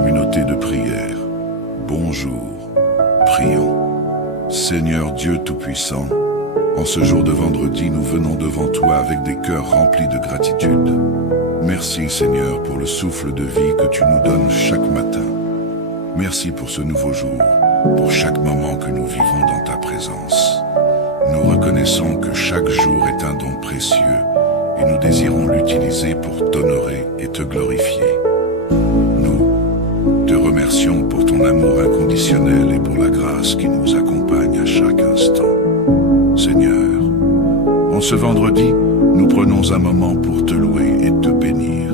communauté de prière. Bonjour, prions. Seigneur Dieu Tout-Puissant, en ce jour de vendredi, nous venons devant toi avec des cœurs remplis de gratitude. Merci Seigneur pour le souffle de vie que tu nous donnes chaque matin. Merci pour ce nouveau jour, pour chaque moment que nous vivons dans ta présence. Nous reconnaissons que chaque jour est un don précieux et nous désirons l'utiliser pour t'honorer et te glorifier. Nous te remercions pour ton amour inconditionnel et pour la grâce qui nous accompagne à chaque instant. Seigneur, en ce vendredi, nous prenons un moment pour te louer et te bénir.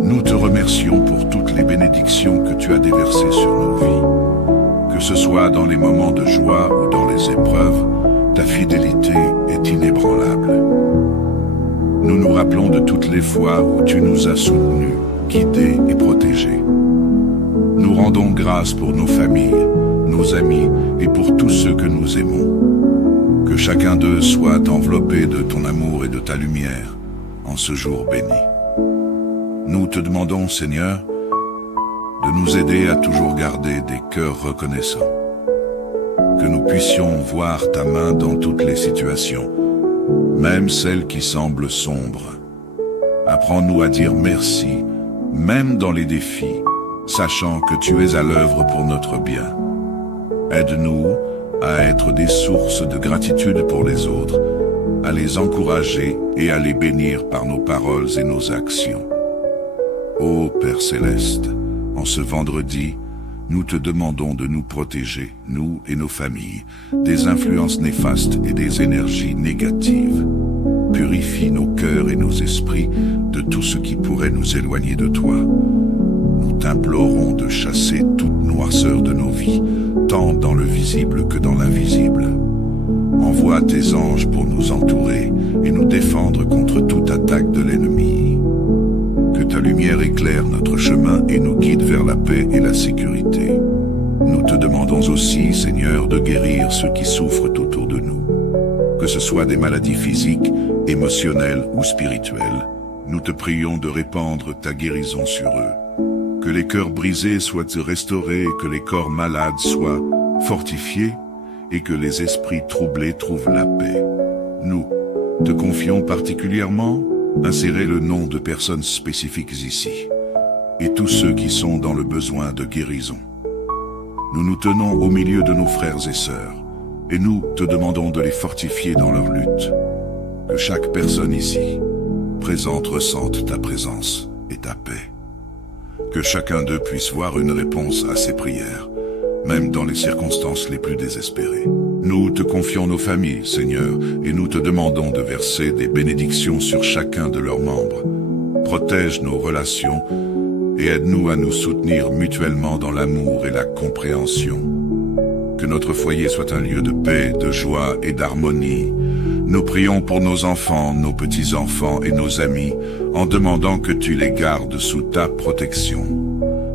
Nous te remercions pour toutes les bénédictions que tu as déversées sur nos vies. Que ce soit dans les moments de joie ou dans les épreuves, ta fidélité est inébranlable. Nous nous rappelons de toutes les fois où tu nous as soutenus, guidés et protégés. Nous rendons grâce pour nos familles, nos amis et pour tous ceux que nous aimons. Que chacun d'eux soit enveloppé de ton amour et de ta lumière en ce jour béni. Nous te demandons, Seigneur, de nous aider à toujours garder des cœurs reconnaissants. Que nous puissions voir ta main dans toutes les situations, même celles qui semblent sombres. Apprends-nous à dire merci, même dans les défis, sachant que tu es à l'œuvre pour notre bien. Aide-nous à être des sources de gratitude pour les autres, à les encourager et à les bénir par nos paroles et nos actions. Ô Père Céleste, en ce vendredi, nous te demandons de nous protéger, nous et nos familles, des influences néfastes et des énergies négatives. Purifie nos cœurs et nos esprits de tout ce qui pourrait nous éloigner de toi. Nous t'implorons de chasser toute noirceur de nos vies, tant dans le visible que dans l'invisible. Envoie tes anges pour nous entourer et nous défendre contre toute attaque de l'ennemi. Que ta lumière éclaire notre chemin et nous guide vers la paix et la sécurité. Nous te demandons aussi, Seigneur, de guérir ceux qui souffrent autour de nous. Que ce soit des maladies physiques, émotionnelles ou spirituelles, nous te prions de répandre ta guérison sur eux. Que les cœurs brisés soient restaurés, que les corps malades soient fortifiés et que les esprits troublés trouvent la paix. Nous te confions particulièrement insérer le nom de personnes spécifiques ici et tous ceux qui sont dans le besoin de guérison. Nous nous tenons au milieu de nos frères et sœurs et nous te demandons de les fortifier dans leur lutte. Que chaque personne ici présente ressente ta présence et ta paix. Que chacun d'eux puisse voir une réponse à ses prières, même dans les circonstances les plus désespérées. Nous te confions nos familles, Seigneur, et nous te demandons de verser des bénédictions sur chacun de leurs membres. Protège nos relations et aide-nous à nous soutenir mutuellement dans l'amour et la compréhension. Que notre foyer soit un lieu de paix, de joie et d'harmonie. Nous prions pour nos enfants, nos petits-enfants et nos amis, en demandant que tu les gardes sous ta protection.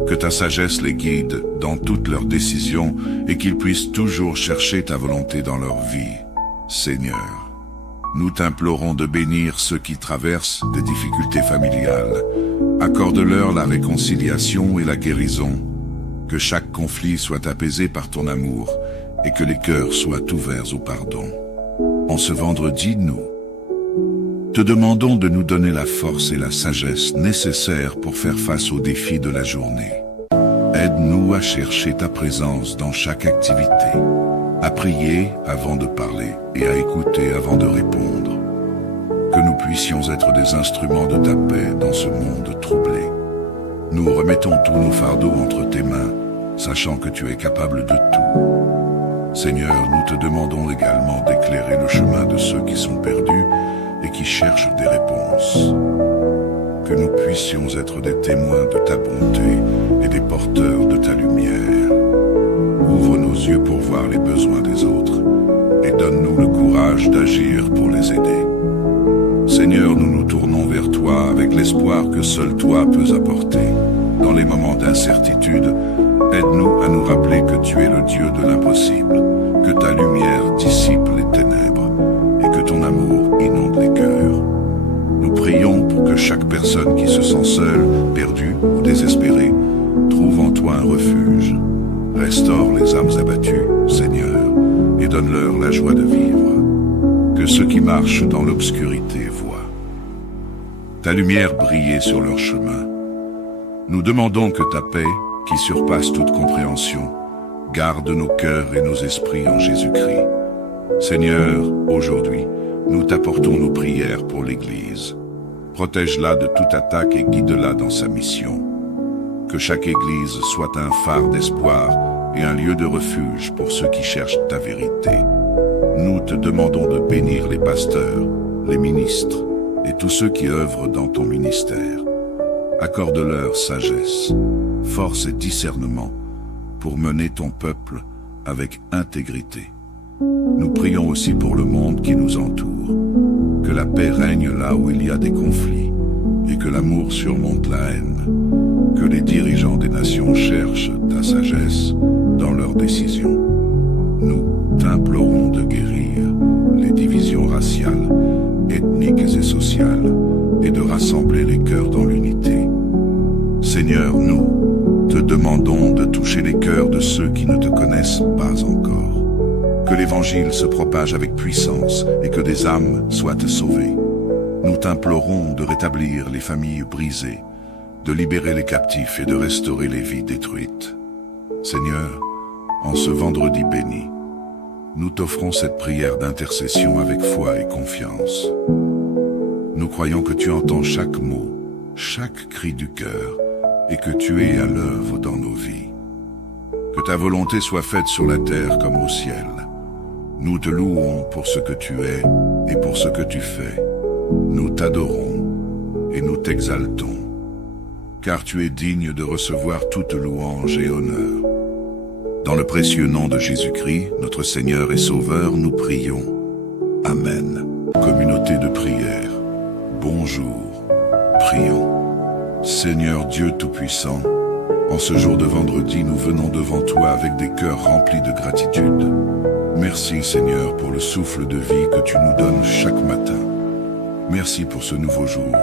Que ta sagesse les guide dans toutes leurs décisions et qu'ils puissent toujours chercher ta volonté dans leur vie. Seigneur, nous t'implorons de bénir ceux qui traversent des difficultés familiales. Accorde-leur la réconciliation et la guérison. Que chaque conflit soit apaisé par ton amour et que les cœurs soient ouverts au pardon. En ce vendredi, nous te demandons de nous donner la force et la sagesse nécessaires pour faire face aux défis de la journée. Aide-nous à chercher ta présence dans chaque activité, à prier avant de parler et à écouter avant de répondre. Que nous puissions être des instruments de ta paix dans ce monde troublé. Nous remettons tous nos fardeaux entre tes mains, sachant que tu es capable de tout. Seigneur, nous te demandons également d'éclairer le chemin de ceux qui sont perdus et qui cherchent des réponses. Que nous puissions être des témoins de ta bonté et des porteurs de ta lumière. Ouvre nos yeux pour voir les besoins des autres et donne-nous le courage d'agir pour les aider. Seigneur, nous nous tournons vers toi avec l'espoir que seul toi peux apporter. Dans les moments d'incertitude, aide-nous à nous rappeler que tu es le Dieu de l'impossible, que ta lumière dissipe les ténèbres et que ton amour inonde les cœurs. Nous prions pour que chaque personne qui se sent seule, perdue ou désespérée trouve en restaure les âmes abattues, Seigneur, et donne-leur la joie de vivre. Que ceux qui marchent dans l'obscurité voient ta lumière briller sur leur chemin. Nous demandons que ta paix, qui surpasse toute compréhension, garde nos cœurs et nos esprits en Jésus-Christ. Seigneur, aujourd'hui, nous t'apportons nos prières pour l'Église. Protège-la de toute attaque et guide-la dans sa mission. Que chaque Église soit un phare d'espoir et un lieu de refuge pour ceux qui cherchent ta vérité. Nous te demandons de bénir les pasteurs, les ministres et tous ceux qui œuvrent dans ton ministère. Accorde-leur sagesse, force et discernement pour mener ton peuple avec intégrité. Nous prions aussi pour le monde qui nous entoure, que la paix règne là où il y a des conflits et que l'amour surmonte la haine, que les dirigeants des nations cherchent ta sagesse dans leurs décisions. Nous t'implorons de guérir les divisions raciales, ethniques et sociales et de rassembler les cœurs dans l'unité. Seigneur, nous te demandons de toucher les cœurs de ceux qui ne te connaissent pas encore. Que l'Évangile se propage avec puissance et que des âmes soient sauvées. Nous t'implorons de rétablir les familles brisées, de libérer les captifs et de restaurer les vies détruites. Seigneur, en ce vendredi béni, nous t'offrons cette prière d'intercession avec foi et confiance. Nous croyons que tu entends chaque mot, chaque cri du cœur, et que tu es à l'œuvre dans nos vies. Que ta volonté soit faite sur la terre comme au ciel. Nous te louons pour ce que tu es et pour ce que tu fais. Nous t'adorons et nous t'exaltons, car tu es digne de recevoir toute louange et honneur. Dans le précieux nom de Jésus-Christ, notre Seigneur et Sauveur, nous prions. Amen. Communauté de prière, bonjour, prions. Seigneur Dieu Tout-Puissant, en ce jour de vendredi, nous venons devant toi avec des cœurs remplis de gratitude. Merci Seigneur pour le souffle de vie que tu nous donnes chaque matin. Merci pour ce nouveau jour,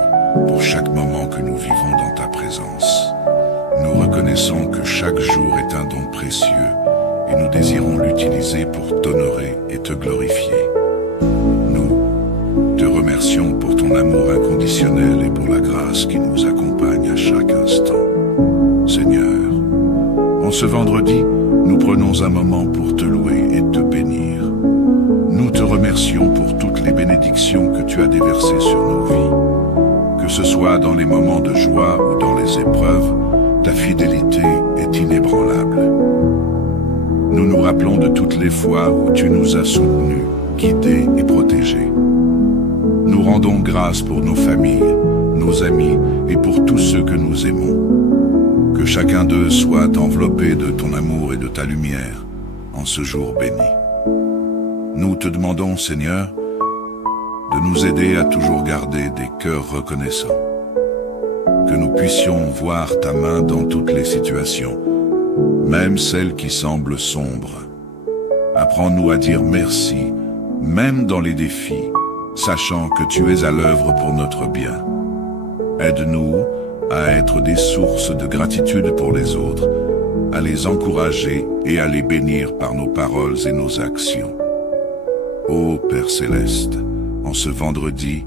pour chaque moment que nous vivons dans ta présence. Nous reconnaissons que chaque jour est un don précieux et nous désirons l'utiliser pour t'honorer et te glorifier. Nous te remercions pour ton amour inconditionnel et pour la grâce qui nous accompagne à chaque instant. Seigneur, en ce vendredi, nous prenons un moment pour te louer et te bénir. Nous te remercions pour toutes les bénédictions que tu as déversées sur nos vies. Que ce soit dans les moments de joie ou dans les épreuves, ta fidélité est inébranlable. Nous nous rappelons de toutes les fois où tu nous as soutenus, guidés et protégés. Nous rendons grâce pour nos familles, nos amis et pour tous ceux que nous aimons. Que chacun d'eux soit enveloppé de ton amour et de ta lumière en ce jour béni. Nous te demandons, Seigneur, de nous aider à toujours garder des cœurs reconnaissants. Que nous puissions voir ta main dans toutes les situations, même celles qui semblent sombres. Apprends-nous à dire merci, même dans les défis, sachant que tu es à l'œuvre pour notre bien. Aide-nous à être des sources de gratitude pour les autres, à les encourager et à les bénir par nos paroles et nos actions. Ô Père Céleste, en ce vendredi,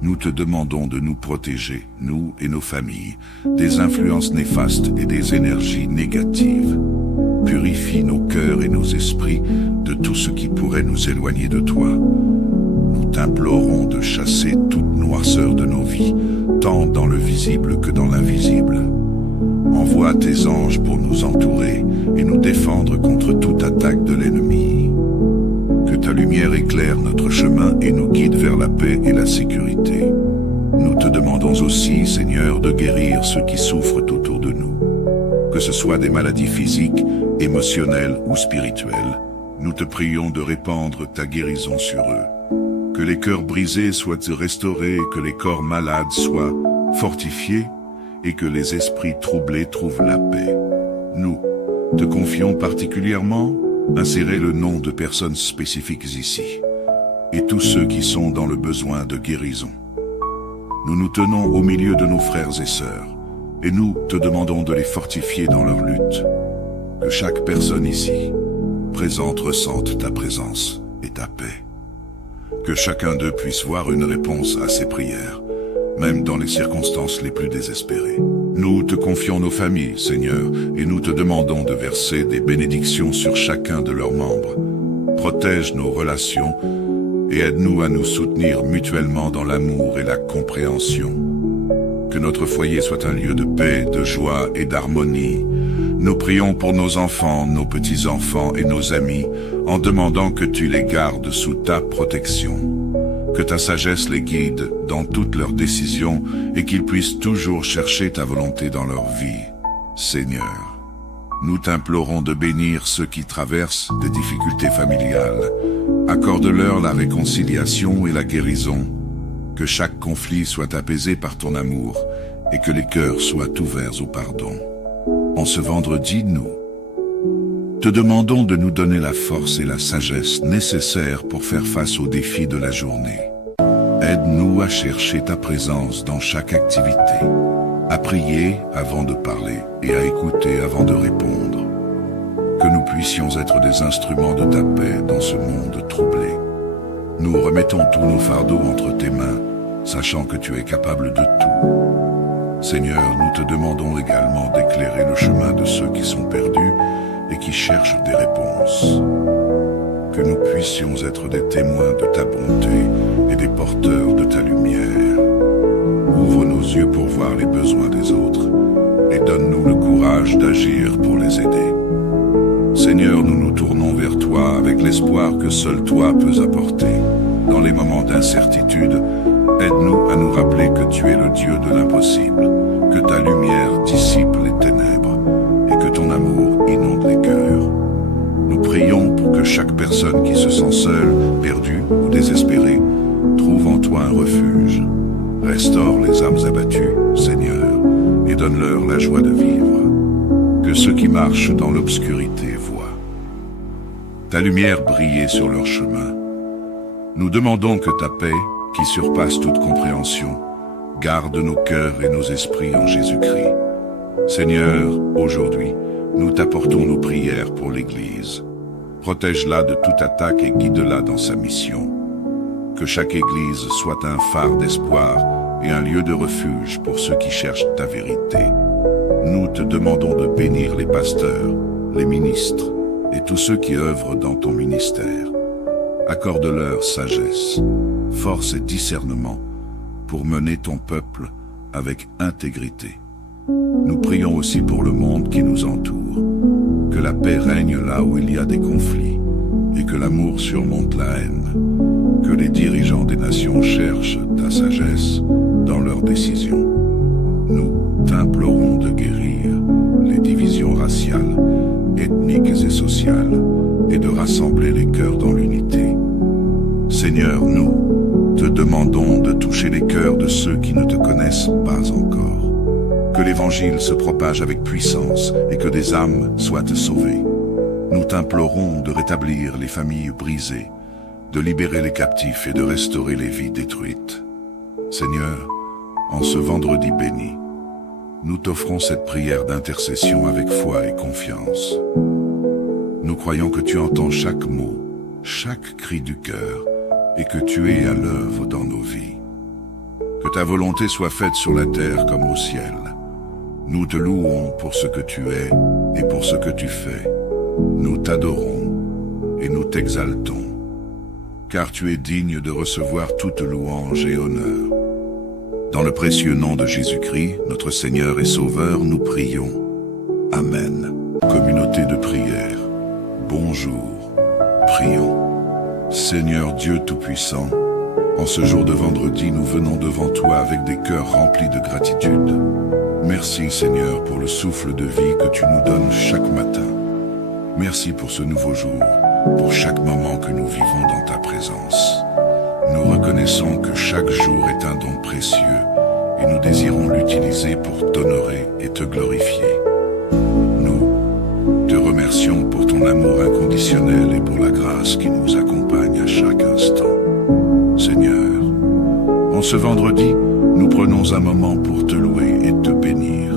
nous te demandons de nous protéger, nous et nos familles, des influences néfastes et des énergies négatives. Purifie nos cœurs et nos esprits de tout ce qui pourrait nous éloigner de toi. Nous t'implorons de chasser toute noirceur de nos vies, tant dans le visible que dans l'invisible. Envoie tes anges pour nous entourer et nous défendre contre toute attaque de l'ennemi. Que ta lumière éclaire notre chemin et nous guide vers la paix et la sécurité. Nous te demandons aussi, Seigneur, de guérir ceux qui souffrent autour de nous. Que ce soit des maladies physiques, émotionnelles ou spirituelles, nous te prions de répandre ta guérison sur eux. Que les cœurs brisés soient restaurés, que les corps malades soient fortifiés et que les esprits troublés trouvent la paix. Nous te confions particulièrement insérer le nom de personnes spécifiques ici et tous ceux qui sont dans le besoin de guérison. Nous nous tenons au milieu de nos frères et sœurs et nous te demandons de les fortifier dans leur lutte. Que que chaque personne ici présente ressente ta présence et ta paix. Que chacun d'eux puisse voir une réponse à ses prières, même dans les circonstances les plus désespérées. Nous te confions nos familles, Seigneur, et nous te demandons de verser des bénédictions sur chacun de leurs membres. Protège nos relations et aide-nous à nous soutenir mutuellement dans l'amour et la compréhension. Que notre foyer soit un lieu de paix, de joie et d'harmonie. Nous prions pour nos enfants, nos petits-enfants et nos amis, en demandant que tu les gardes sous ta protection. Que ta sagesse les guide dans toutes leurs décisions et qu'ils puissent toujours chercher ta volonté dans leur vie. Seigneur, nous t'implorons de bénir ceux qui traversent des difficultés familiales. Accorde-leur la réconciliation et la guérison. Que chaque conflit soit apaisé par ton amour et que les cœurs soient ouverts au pardon. En ce vendredi, nous te demandons de nous donner la force et la sagesse nécessaires pour faire face aux défis de la journée. Aide-nous à chercher ta présence dans chaque activité, à prier avant de parler et à écouter avant de répondre. Que nous puissions être des instruments de ta paix dans ce monde troublé. Nous remettons tous nos fardeaux entre tes mains, sachant que tu es capable de tout. Seigneur, nous te demandons également d'éclairer le chemin de ceux qui sont perdus et qui cherchent des réponses. Que nous puissions être des témoins de ta bonté et des porteurs de ta lumière. Ouvre nos yeux pour voir les besoins des autres et donne-nous le courage d'agir pour les aider. Seigneur, nous nous tournons vers toi avec l'espoir que seul toi peux apporter. Dans les moments d'incertitude, aide-nous à nous rappeler que tu es le Dieu de l'impossible, que ta lumière dissipe les ténèbres et que ton amour inonde les cœurs. Nous prions pour que chaque personne qui se sent seule, perdue ou désespérée trouve en toi un refuge. Restaure les âmes abattues, Seigneur, et donne-leur la joie de vivre. Que ceux qui marchent dans l'obscurité voient ta lumière briller sur leur chemin. Nous demandons que ta paix, qui surpasse toute compréhension, garde nos cœurs et nos esprits en Jésus-Christ. Seigneur, aujourd'hui, nous t'apportons nos prières pour l'Église. Protège-la de toute attaque et guide-la dans sa mission. Que chaque Église soit un phare d'espoir et un lieu de refuge pour ceux qui cherchent ta vérité. Nous te demandons de bénir les pasteurs, les ministres et tous ceux qui œuvrent dans ton ministère. Accorde-leur sagesse, force et discernement pour mener ton peuple avec intégrité. Nous prions aussi pour le monde qui nous entoure, que la paix règne là où il y a des conflits et que l'amour surmonte la haine, que les dirigeants des nations cherchent ta sagesse dans leurs décisions. Nous t'implorons de guérir les divisions raciales, ethniques et sociales et de rassembler les cœurs dans l'unité. Seigneur, nous te demandons de toucher les cœurs de ceux qui ne te connaissent pas encore. Que l'Évangile se propage avec puissance et que des âmes soient sauvées. Nous t'implorons de rétablir les familles brisées, de libérer les captifs et de restaurer les vies détruites. Seigneur, en ce vendredi béni, nous t'offrons cette prière d'intercession avec foi et confiance. Nous croyons que tu entends chaque mot, chaque cri du cœur, et que tu es à l'œuvre dans nos vies. Que ta volonté soit faite sur la terre comme au ciel. Nous te louons pour ce que tu es et pour ce que tu fais. Nous t'adorons et nous t'exaltons, car tu es digne de recevoir toute louange et honneur. Dans le précieux nom de Jésus-Christ, notre Seigneur et Sauveur, nous prions. Amen. Communauté de prière, bonjour, prions. Seigneur Dieu Tout-Puissant, en ce jour de vendredi, nous venons devant toi avec des cœurs remplis de gratitude. Merci Seigneur pour le souffle de vie que tu nous donnes chaque matin. Merci pour ce nouveau jour, pour chaque moment que nous vivons dans ta présence. Nous reconnaissons que chaque jour est un don précieux et nous désirons l'utiliser pour t'honorer et te glorifier. Nous te remercions pour ton amour inconditionnel et pour la grâce qui nous accompagne à chaque instant. Seigneur, en ce vendredi, nous prenons un moment pour te louer et te bénir.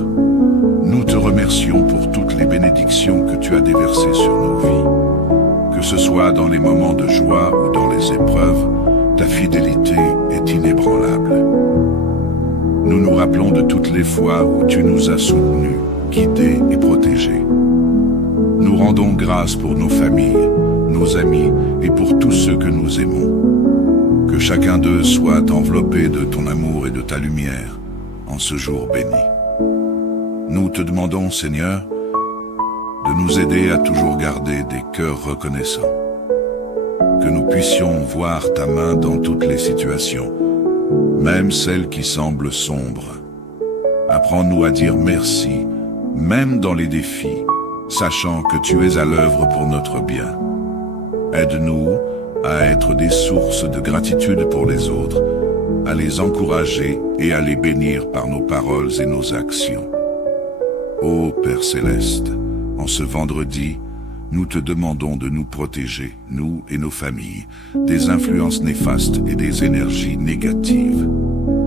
Nous te remercions pour toutes les bénédictions que tu tu as déversé sur nos vies. Que ce soit dans les moments de joie ou dans les épreuves, ta fidélité est inébranlable. Nous nous rappelons de toutes les fois où tu nous as soutenus, guidés et protégés. Nous rendons grâce pour nos familles, nos amis et pour tous ceux que nous aimons. Que chacun d'eux soit enveloppé de ton amour et de ta lumière en ce jour béni. Nous te demandons, Seigneur, de nous aider à toujours garder des cœurs reconnaissants. Que nous puissions voir ta main dans toutes les situations, même celles qui semblent sombres. Apprends-nous à dire merci, même dans les défis, sachant que tu es à l'œuvre pour notre bien. Aide-nous à être des sources de gratitude pour les autres, à les encourager et à les bénir par nos paroles et nos actions. Ô Père Céleste, en ce vendredi, nous te demandons de nous protéger, nous et nos familles, des influences néfastes et des énergies négatives.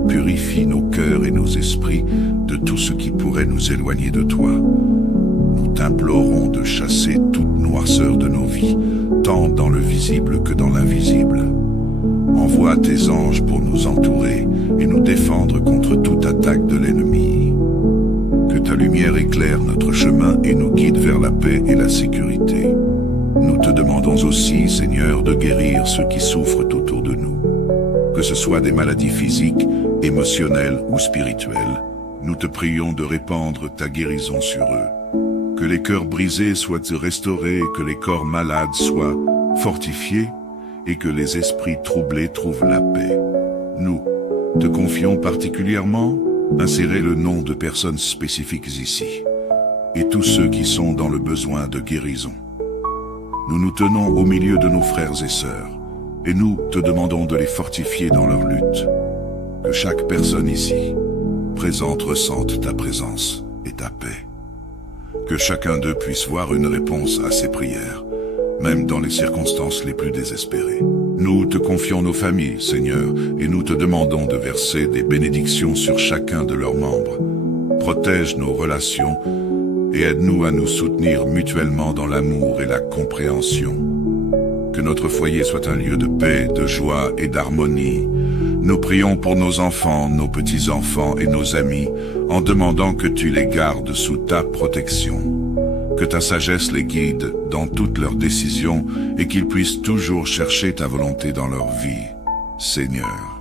Purifie nos cœurs et nos esprits de tout ce qui pourrait nous éloigner de toi. Nous t'implorons de chasser toute noirceur de nos vies, tant dans le visible que dans l'invisible. Envoie tes anges pour nous entourer et nous défendre contre toute attaque de l'ennemi. Que ta lumière éclaire notre chemin et nous guide vers la paix et la sécurité. Nous te demandons aussi, Seigneur, de guérir ceux qui souffrent autour de nous. Que ce soit des maladies physiques, émotionnelles ou spirituelles, nous te prions de répandre ta guérison sur eux. Que les cœurs brisés soient restaurés, que les corps malades soient fortifiés et que les esprits troublés trouvent la paix. Nous te confions particulièrement. Insérez le nom de personnes spécifiques ici, et tous ceux qui sont dans le besoin de guérison. Nous nous tenons au milieu de nos frères et sœurs, et nous te demandons de les fortifier dans leur lutte. Que chaque personne ici présente ressente ta présence et ta paix. Que chacun d'eux puisse voir une réponse à ses prières, même dans les circonstances les plus désespérées. Nous te confions nos familles, Seigneur, et nous te demandons de verser des bénédictions sur chacun de leurs membres. Protège nos relations et aide-nous à nous soutenir mutuellement dans l'amour et la compréhension. Que notre foyer soit un lieu de paix, de joie et d'harmonie. Nous prions pour nos enfants, nos petits-enfants et nos amis, en demandant que tu les gardes sous ta protection. Que ta sagesse les guide dans toutes leurs décisions et qu'ils puissent toujours chercher ta volonté dans leur vie. Seigneur,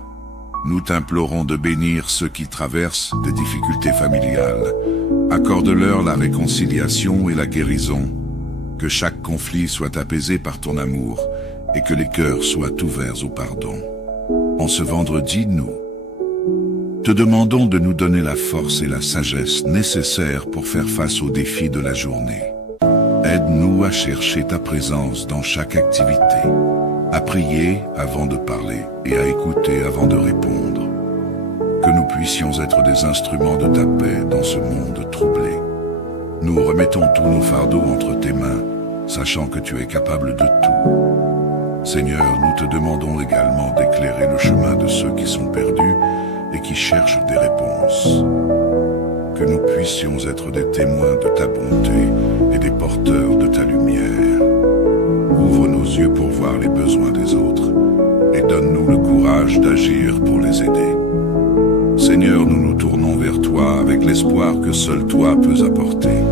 nous t'implorons de bénir ceux qui traversent des difficultés familiales. Accorde-leur la réconciliation et la guérison. Que chaque conflit soit apaisé par ton amour et que les cœurs soient ouverts au pardon. En ce vendredi, nous te demandons de nous donner la force et la sagesse nécessaires pour faire face aux défis de la journée. Aide-nous à chercher ta présence dans chaque activité, à prier avant de parler et à écouter avant de répondre. Que nous puissions être des instruments de ta paix dans ce monde troublé. Nous remettons tous nos fardeaux entre tes mains, sachant que tu es capable de tout. Seigneur, nous te demandons également d'éclairer le chemin de ceux qui sont perdus et qui cherchent des réponses. Que nous puissions être des témoins de ta bonté et des porteurs de ta lumière. Ouvre nos yeux pour voir les besoins des autres et donne-nous le courage d'agir pour les aider. Seigneur, nous nous tournons vers toi avec l'espoir que seul toi peux apporter.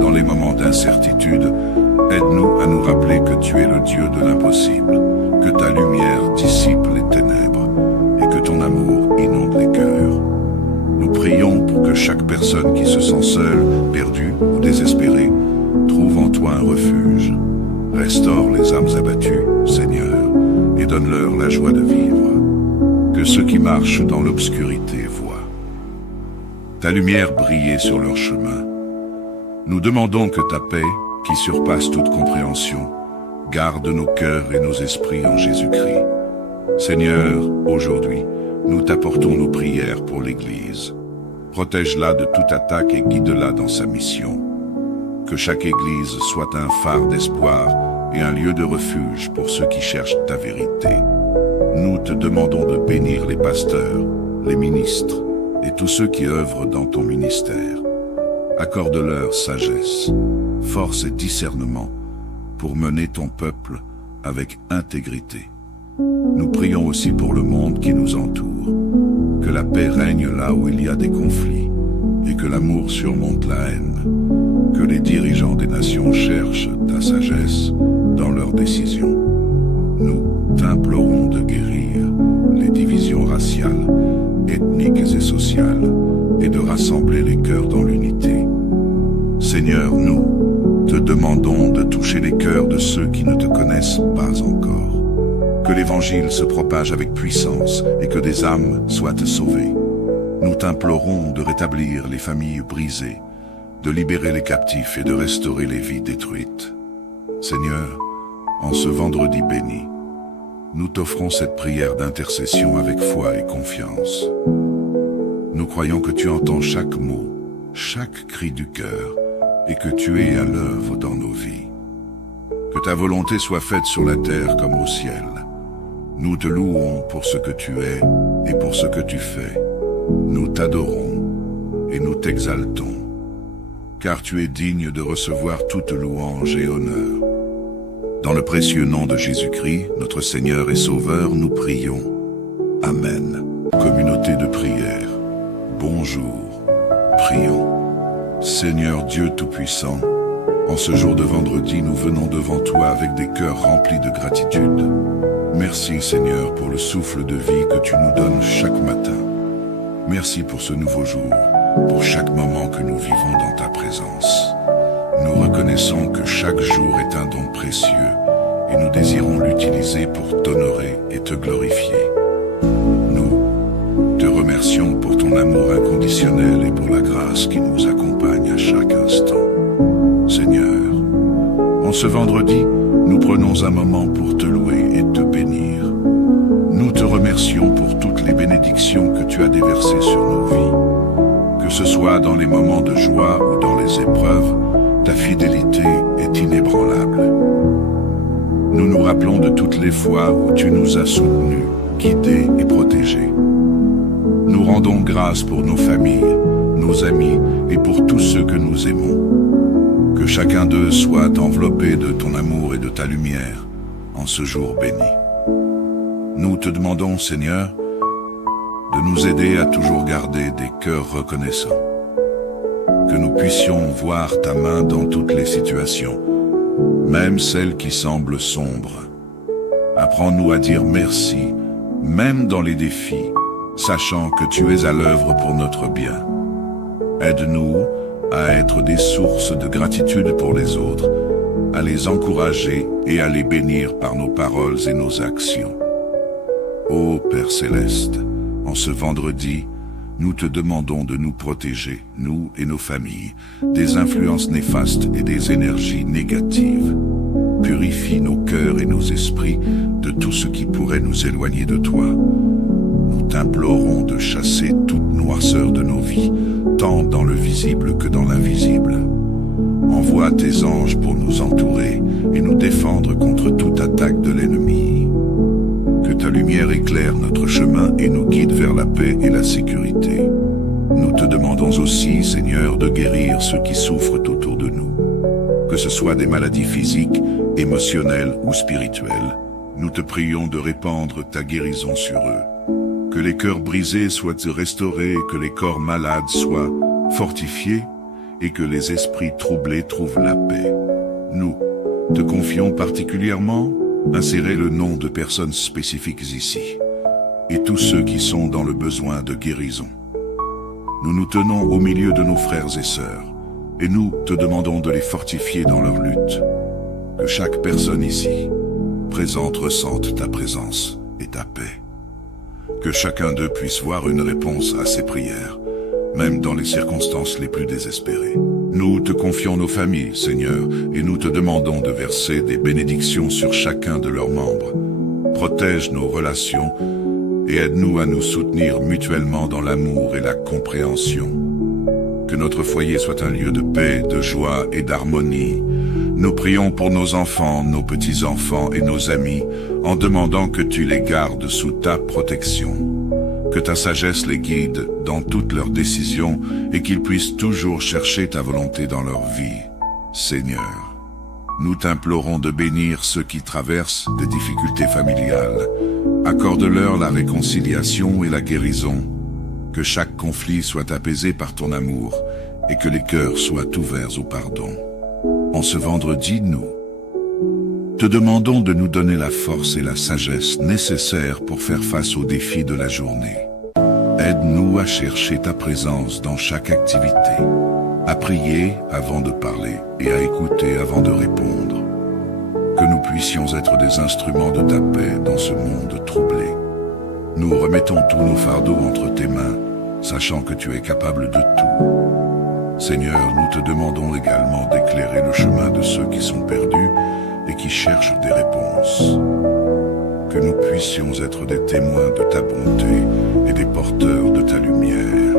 Dans les moments d'incertitude, aide-nous à nous rappeler que tu es le Dieu de l'impossible, que ta lumière dissipe les ténèbres et que ton amour inonde les cœurs. Nous prions pour que chaque personne qui se sent seule, perdue ou désespérée trouve en toi un refuge. Restaure les âmes abattues, Seigneur, et donne-leur la joie de vivre. Que ceux qui marchent dans l'obscurité voient ta lumière briller sur leur chemin. Nous demandons que ta paix, qui surpasse toute compréhension, garde nos cœurs et nos esprits en Jésus-Christ. Seigneur, aujourd'hui, nous t'apportons nos prières pour l'Église. Protège-la de toute attaque et guide-la dans sa mission. Que chaque Église soit un phare d'espoir et un lieu de refuge pour ceux qui cherchent ta vérité. Nous te demandons de bénir les pasteurs, les ministres et tous ceux qui œuvrent dans ton ministère. Accorde-leur sagesse, force et discernement pour mener ton peuple avec intégrité. Nous prions aussi pour le monde qui nous entoure, que la paix règne là où il y a des conflits et que l'amour surmonte la haine, que les dirigeants des nations cherchent ta sagesse dans leurs décisions. Nous t'implorons de guérir les divisions raciales, ethniques et sociales et de rassembler les cœurs dans l'unité. Seigneur, nous te demandons de toucher les cœurs de ceux qui ne te connaissent pas encore. Que l'Évangile se propage avec puissance et que des âmes soient sauvées. Nous t'implorons de rétablir les familles brisées, de libérer les captifs et de restaurer les vies détruites. Seigneur, en ce vendredi béni, nous t'offrons cette prière d'intercession avec foi et confiance. Nous croyons que tu entends chaque mot, chaque cri du cœur, et que tu es à l'œuvre dans nos vies. Que ta volonté soit faite sur la terre comme au ciel. Nous te louons pour ce que tu es et pour ce que tu fais. Nous t'adorons et nous t'exaltons, car tu es digne de recevoir toute louange et honneur. Dans le précieux nom de Jésus-Christ, notre Seigneur et Sauveur, nous prions. Amen. Communauté de prière, bonjour, prions. Seigneur Dieu Tout-Puissant, en ce jour de vendredi, nous venons devant toi avec des cœurs remplis de gratitude. Merci Seigneur pour le souffle de vie que tu nous donnes chaque matin. Merci pour ce nouveau jour, pour chaque moment que nous vivons dans ta présence. Nous reconnaissons que chaque jour est un don précieux et nous désirons l'utiliser pour t'honorer et te glorifier. Nous te remercions pour ton amour inconditionnel et pour la grâce qui nous accompagne à chaque instant. Seigneur, en ce vendredi, nous prenons un moment pour te louer et te bénir. Nous te remercions pour toutes les bénédictions que tu as déversées sur nos vies. Que ce soit dans les moments de joie ou dans les épreuves, ta fidélité est inébranlable. Nous nous rappelons de toutes les fois où tu nous as soutenus, guidés et protégés. Nous rendons grâce pour nos familles, nos amis et pour tous ceux que nous aimons. Que chacun d'eux soit enveloppé de ton amour et de ta lumière en ce jour béni. Nous te demandons, Seigneur, de nous aider à toujours garder des cœurs reconnaissants. Que nous puissions voir ta main dans toutes les situations, même celles qui semblent sombres. Apprends-nous à dire merci, même dans les défis, sachant que tu es à l'œuvre pour notre bien. Aide-nous à être des sources de gratitude pour les autres, à les encourager et à les bénir par nos paroles et nos actions. Ô Père Céleste, en ce vendredi, nous te demandons de nous protéger, nous et nos familles, des influences néfastes et des énergies négatives. Purifie nos cœurs et nos esprits de tout ce qui pourrait nous éloigner de toi. Nous t'implorons de chasser toute noirceur de nos vies, tant dans le visible que dans l'invisible. Envoie tes anges pour nous entourer et nous défendre contre toute attaque de l'ennemi. Que ta lumière éclaire notre chemin et nous guide vers la paix et la sécurité. Nous te demandons aussi, Seigneur, de guérir ceux qui souffrent autour de nous. Que ce soit des maladies physiques, émotionnelles ou spirituelles, nous te prions de répandre ta guérison sur eux. Que les cœurs brisés soient restaurés, que les corps malades soient fortifiés et que les esprits troublés trouvent la paix. Nous te confions particulièrement, insérez le nom de personnes spécifiques ici et tous ceux qui sont dans le besoin de guérison. Nous nous tenons au milieu de nos frères et sœurs et nous te demandons de les fortifier dans leur lutte. Que chaque personne ici présente ressente ta présence et ta paix. Que chacun d'eux puisse voir une réponse à ses prières, même dans les circonstances les plus désespérées. Nous te confions nos familles, Seigneur, et nous te demandons de verser des bénédictions sur chacun de leurs membres. Protège nos relations et aide-nous à nous soutenir mutuellement dans l'amour et la compréhension. Que notre foyer soit un lieu de paix, de joie et d'harmonie. Nous prions pour nos enfants, nos petits-enfants et nos amis, en demandant que tu les gardes sous ta protection. Que ta sagesse les guide dans toutes leurs décisions et qu'ils puissent toujours chercher ta volonté dans leur vie. Seigneur, nous t'implorons de bénir ceux qui traversent des difficultés familiales. Accorde-leur la réconciliation et la guérison. Que chaque conflit soit apaisé par ton amour et que les cœurs soient ouverts au pardon. En ce vendredi, nous te demandons de nous donner la force et la sagesse nécessaires pour faire face aux défis de la journée. Aide-nous à chercher ta présence dans chaque activité, à prier avant de parler et à écouter avant de répondre. Que nous puissions être des instruments de ta paix dans ce monde troublé. Nous remettons tous nos fardeaux entre tes mains, sachant que tu es capable de tout. Seigneur, nous te demandons également d'éclairer le chemin de ceux qui sont perdus et qui cherchent des réponses. Que nous puissions être des témoins de ta bonté et des porteurs de ta lumière.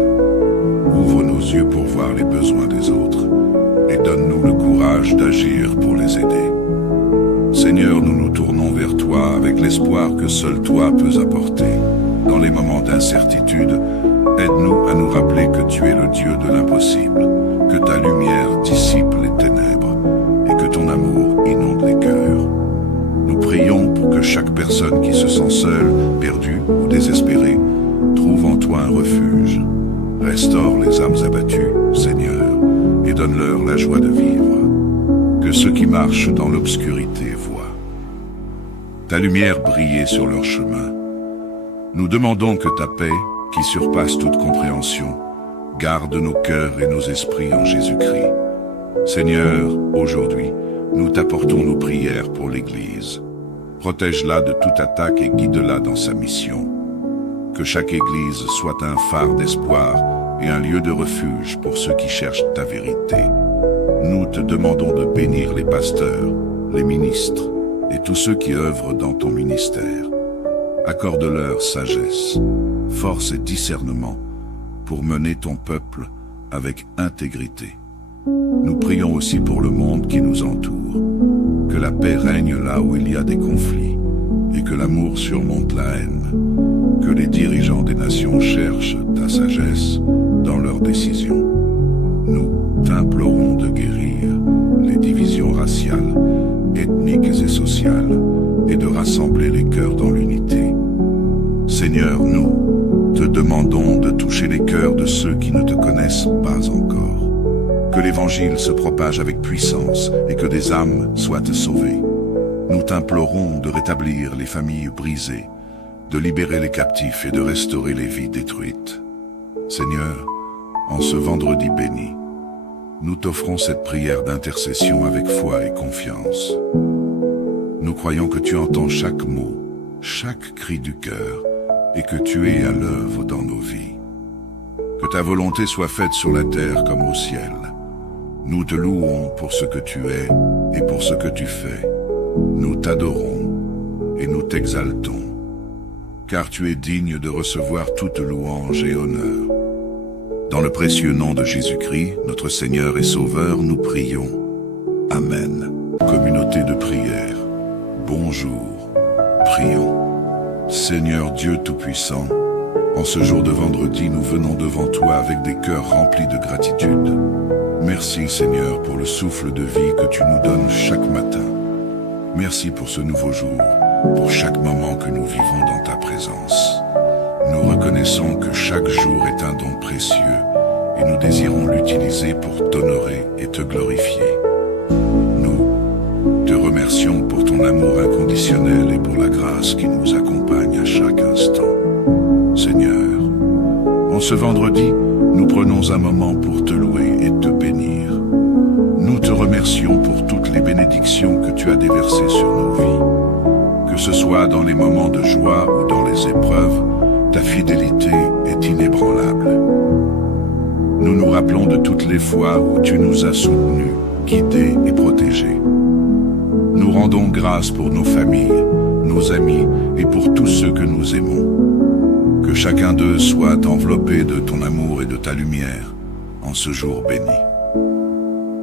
Ouvre nos yeux pour voir les besoins des autres et donne-nous le courage d'agir pour les aider. Seigneur, nous nous tournons vers toi avec l'espoir que seul toi peux apporter. Dans les moments d'incertitude, aide-nous à nous rappeler que tu es le Dieu de l'impossible, que ta lumière dissipe les ténèbres et que ton amour inonde les cœurs. Nous prions pour que chaque personne qui se sent seule, perdue ou désespérée trouve en toi un refuge. Restaure les âmes abattues, Seigneur, et donne-leur la joie de vivre. Que ceux qui marchent dans l'obscurité voient ta lumière briller sur leur chemin. Nous demandons que ta paix, qui surpasse toute compréhension, garde nos cœurs et nos esprits en Jésus-Christ. Seigneur, aujourd'hui, nous t'apportons nos prières pour l'Église. Protège-la de toute attaque et guide-la dans sa mission. Que chaque Église soit un phare d'espoir et un lieu de refuge pour ceux qui cherchent ta vérité. Nous te demandons de bénir les pasteurs, les ministres et tous ceux qui œuvrent dans ton ministère. Accorde-leur sagesse, force et discernement pour mener ton peuple avec intégrité. Nous prions aussi pour le monde qui nous entoure, que la paix règne là où il y a des conflits et que l'amour surmonte la haine, que les dirigeants des nations cherchent ta sagesse dans leurs décisions. Nous t'implorons de guérir les divisions raciales, ethniques et sociales et de rassembler les cœurs dans l'unité. Seigneur, nous te demandons de toucher les cœurs de ceux qui ne te connaissent pas encore. Que l'Évangile se propage avec puissance et que des âmes soient sauvées. Nous t'implorons de rétablir les familles brisées, de libérer les captifs et de restaurer les vies détruites. Seigneur, en ce vendredi béni, nous t'offrons cette prière d'intercession avec foi et confiance. Nous croyons que tu entends chaque mot, chaque cri du cœur, et que tu es à l'œuvre dans nos vies. Que ta volonté soit faite sur la terre comme au ciel. Nous te louons pour ce que tu es et pour ce que tu fais. Nous t'adorons et nous t'exaltons, car tu es digne de recevoir toute louange et honneur. Dans le précieux nom de Jésus-Christ, notre Seigneur et Sauveur, nous prions. Amen. Communauté de prière, bonjour, prions. Seigneur Dieu Tout-Puissant, en ce jour de vendredi, nous venons devant toi avec des cœurs remplis de gratitude. Merci Seigneur pour le souffle de vie que tu nous donnes chaque matin. Merci pour ce nouveau jour, pour chaque moment que nous vivons dans ta présence. Nous reconnaissons que chaque jour est un don précieux et nous désirons l'utiliser pour t'honorer et te glorifier. Nous te remercions pour ton amour inconditionnel et pour la grâce qui nous accompagne à chaque instant. Seigneur, en ce vendredi, nous prenons un moment pour te louer et te bénir. Nous te remercions pour toutes les bénédictions que tu as déversées sur nos vies. Que ce soit dans les moments de joie ou dans les épreuves, ta fidélité est inébranlable. Nous nous rappelons de toutes les fois où tu nous as soutenus, guidés et protégés. Nous rendons grâce pour nos familles, nos amis et pour tous ceux que nous aimons. Que chacun d'eux soit enveloppé de ton amour et de ta lumière en ce jour béni.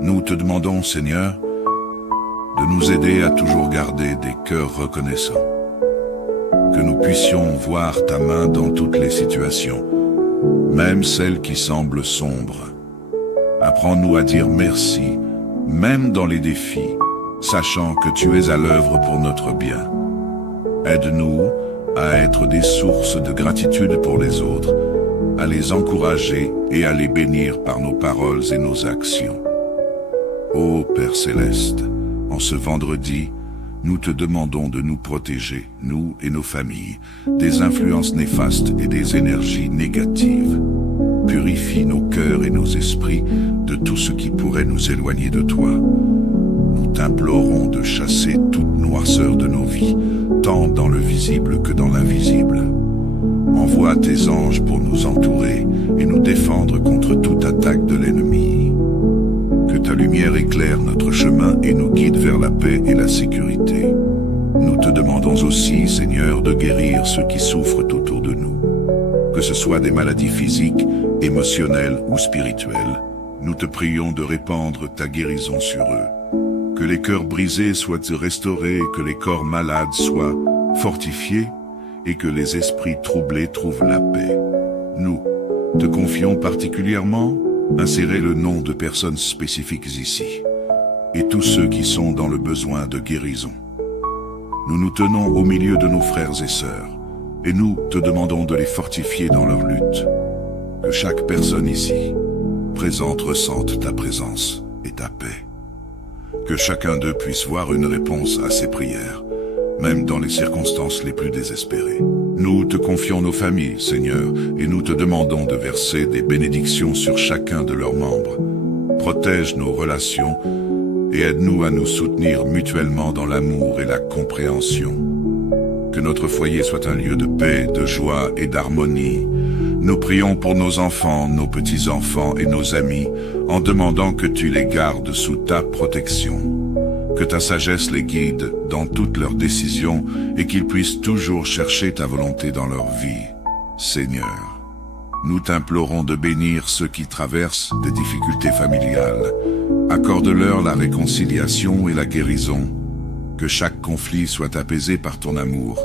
Nous te demandons, Seigneur, de nous aider à toujours garder des cœurs reconnaissants. Que nous puissions voir ta main dans toutes les situations, même celles qui semblent sombres. Apprends-nous à dire merci, même dans les défis, sachant que tu es à l'œuvre pour notre bien. Aide-nous à être des sources de gratitude pour les autres, à les encourager et à les bénir par nos paroles et nos actions. Ô Père Céleste, en ce vendredi, nous te demandons de nous protéger, nous et nos familles, des influences néfastes et des énergies négatives. Purifie nos cœurs et nos esprits de tout ce qui pourrait nous éloigner de toi. Nous t'implorons de chasser toute noirceur de nos vies, tant dans le visible que dans l'invisible. Envoie tes anges pour nous entourer et nous défendre contre toute attaque de l'ennemi. Que ta lumière éclaire notre chemin et nous guide vers la paix et la sécurité. Nous te demandons aussi, Seigneur, de guérir ceux qui souffrent autour de nous. Que ce soit des maladies physiques, émotionnelles ou spirituelles, nous te prions de répandre ta guérison sur eux. Que les cœurs brisés soient restaurés, que les corps malades soient fortifiés et que les esprits troublés trouvent la paix. Nous te confions particulièrement, insérez le nom de personnes spécifiques ici, et tous ceux qui sont dans le besoin de guérison. Nous nous tenons au milieu de nos frères et sœurs, et nous te demandons de les fortifier dans leur lutte. Que chaque personne ici présente ressente ta présence et ta paix. Que chacun d'eux puisse voir une réponse à ses prières, même dans les circonstances les plus désespérées. Nous te confions nos familles, Seigneur, et nous te demandons de verser des bénédictions sur chacun de leurs membres. Protège nos relations et aide-nous à nous soutenir mutuellement dans l'amour et la compréhension. Que notre foyer soit un lieu de paix, de joie et d'harmonie. Nous prions pour nos enfants, nos petits-enfants et nos amis, en demandant que tu les gardes sous ta protection. Que ta sagesse les guide dans toutes leurs décisions et qu'ils puissent toujours chercher ta volonté dans leur vie. Seigneur, nous t'implorons de bénir ceux qui traversent des difficultés familiales. Accorde-leur la réconciliation et la guérison. Que chaque conflit soit apaisé par ton amour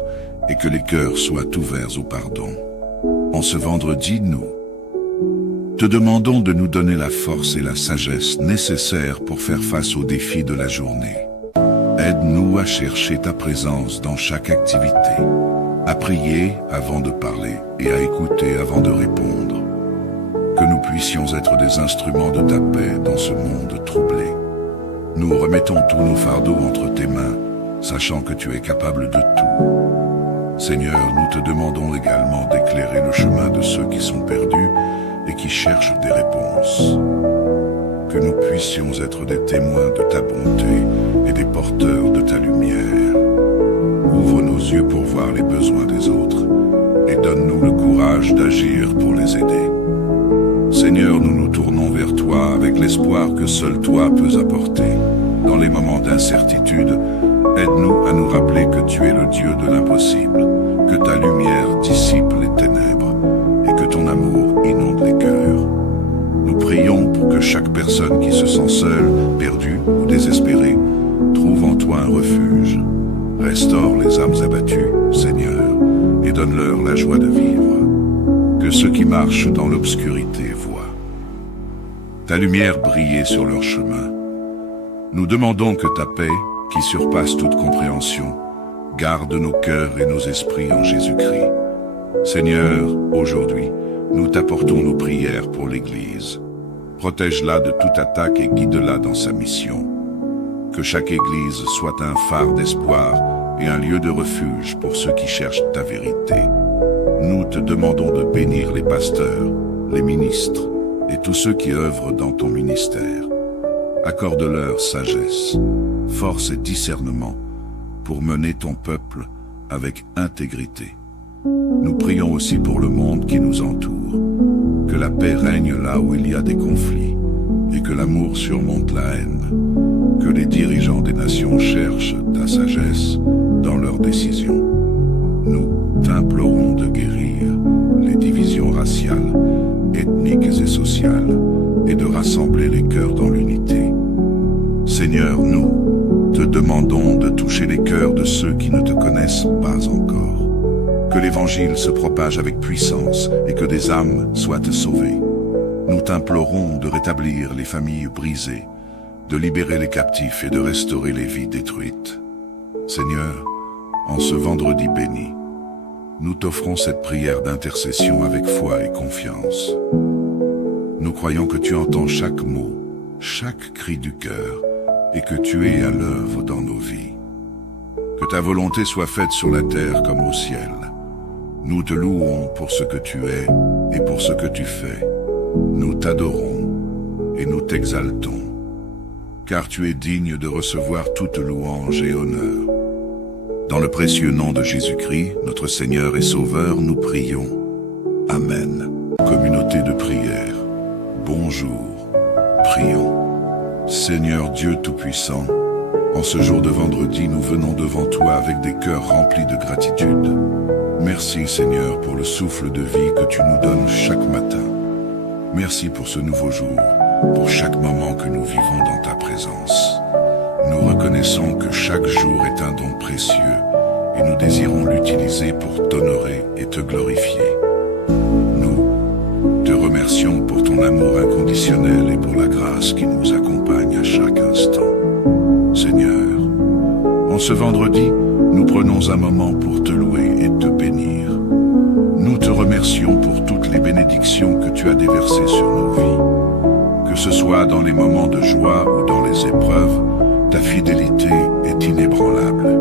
et que les cœurs soient ouverts au pardon. En ce vendredi, nous te demandons de nous donner la force et la sagesse nécessaires pour faire face aux défis de la journée. Aide-nous à chercher ta présence dans chaque activité, à prier avant de parler et à écouter avant de répondre. Que nous puissions être des instruments de ta paix dans ce monde troublé. Nous remettons tous nos fardeaux entre tes mains, sachant que tu es capable de tout. Seigneur, nous te demandons également d'éclairer le chemin de ceux qui sont perdus et qui cherchent des réponses. Que nous puissions être des témoins de ta bonté et des porteurs de ta lumière. Ouvre nos yeux pour voir les besoins des autres et donne-nous le courage d'agir pour les aider. Seigneur, nous nous tournons vers toi avec l'espoir que seul toi peux apporter. Dans les moments d'incertitude, aide-nous à nous rappeler que tu es le Dieu de l'impossible, que ta lumière dissipe les ténèbres et que ton amour inonde les cœurs. Nous prions pour que chaque personne qui se sent seule, perdue ou désespérée trouve en toi un refuge. Restaure les âmes abattues, Seigneur, et donne-leur la joie de vivre. Que ceux qui marchent dans l'obscurité voient ta lumière briller sur leur chemin. Nous demandons que ta paix, qui surpasse toute compréhension, garde nos cœurs et nos esprits en Jésus-Christ. Seigneur, aujourd'hui, nous t'apportons nos prières pour l'Église. Protège-la de toute attaque et guide-la dans sa mission. Que chaque Église soit un phare d'espoir et un lieu de refuge pour ceux qui cherchent ta vérité. Nous te demandons de bénir les pasteurs, les ministres et tous ceux qui œuvrent dans ton ministère. Accorde-leur sagesse, force et discernement pour mener ton peuple avec intégrité. Nous prions aussi pour le monde qui nous entoure, que la paix règne là où il y a des conflits et que l'amour surmonte la haine, que les dirigeants des nations cherchent ta sagesse dans leurs décisions. Nous t'implorons de guérir les divisions raciales, ethniques et sociales et de rassembler les cœurs dans l'unité. Seigneur, nous te demandons de toucher les cœurs de ceux qui ne te connaissent pas encore. Que l'Évangile se propage avec puissance et que des âmes soient sauvées. Nous t'implorons de rétablir les familles brisées, de libérer les captifs et de restaurer les vies détruites. Seigneur, en ce vendredi béni, nous t'offrons cette prière d'intercession avec foi et confiance. Nous croyons que tu entends chaque mot, chaque cri du cœur, et que tu es à l'œuvre dans nos vies. Que ta volonté soit faite sur la terre comme au ciel. Nous te louons pour ce que tu es et pour ce que tu fais. Nous t'adorons et nous t'exaltons, car tu es digne de recevoir toute louange et honneur. Dans le précieux nom de Jésus-Christ, notre Seigneur et Sauveur, nous prions. Amen. Communauté de prière, bonjour, prions. Seigneur Dieu Tout-Puissant, en ce jour de vendredi, nous venons devant toi avec des cœurs remplis de gratitude. Merci Seigneur pour le souffle de vie que tu nous donnes chaque matin. Merci pour ce nouveau jour, pour chaque moment que nous vivons dans ta présence. Nous reconnaissons que chaque jour est un don précieux et nous désirons l'utiliser pour t'honorer et te glorifier. Nous te remercions pour ton amour inconditionnel et pour la grâce qui nous accompagne à chaque instant. Seigneur, en ce vendredi, nous prenons un moment pour te louer et te bénir. Nous te remercions pour toutes les bénédictions que tu as déversées sur nos vies. Que ce soit dans les moments de joie ou dans les épreuves, ta fidélité est inébranlable.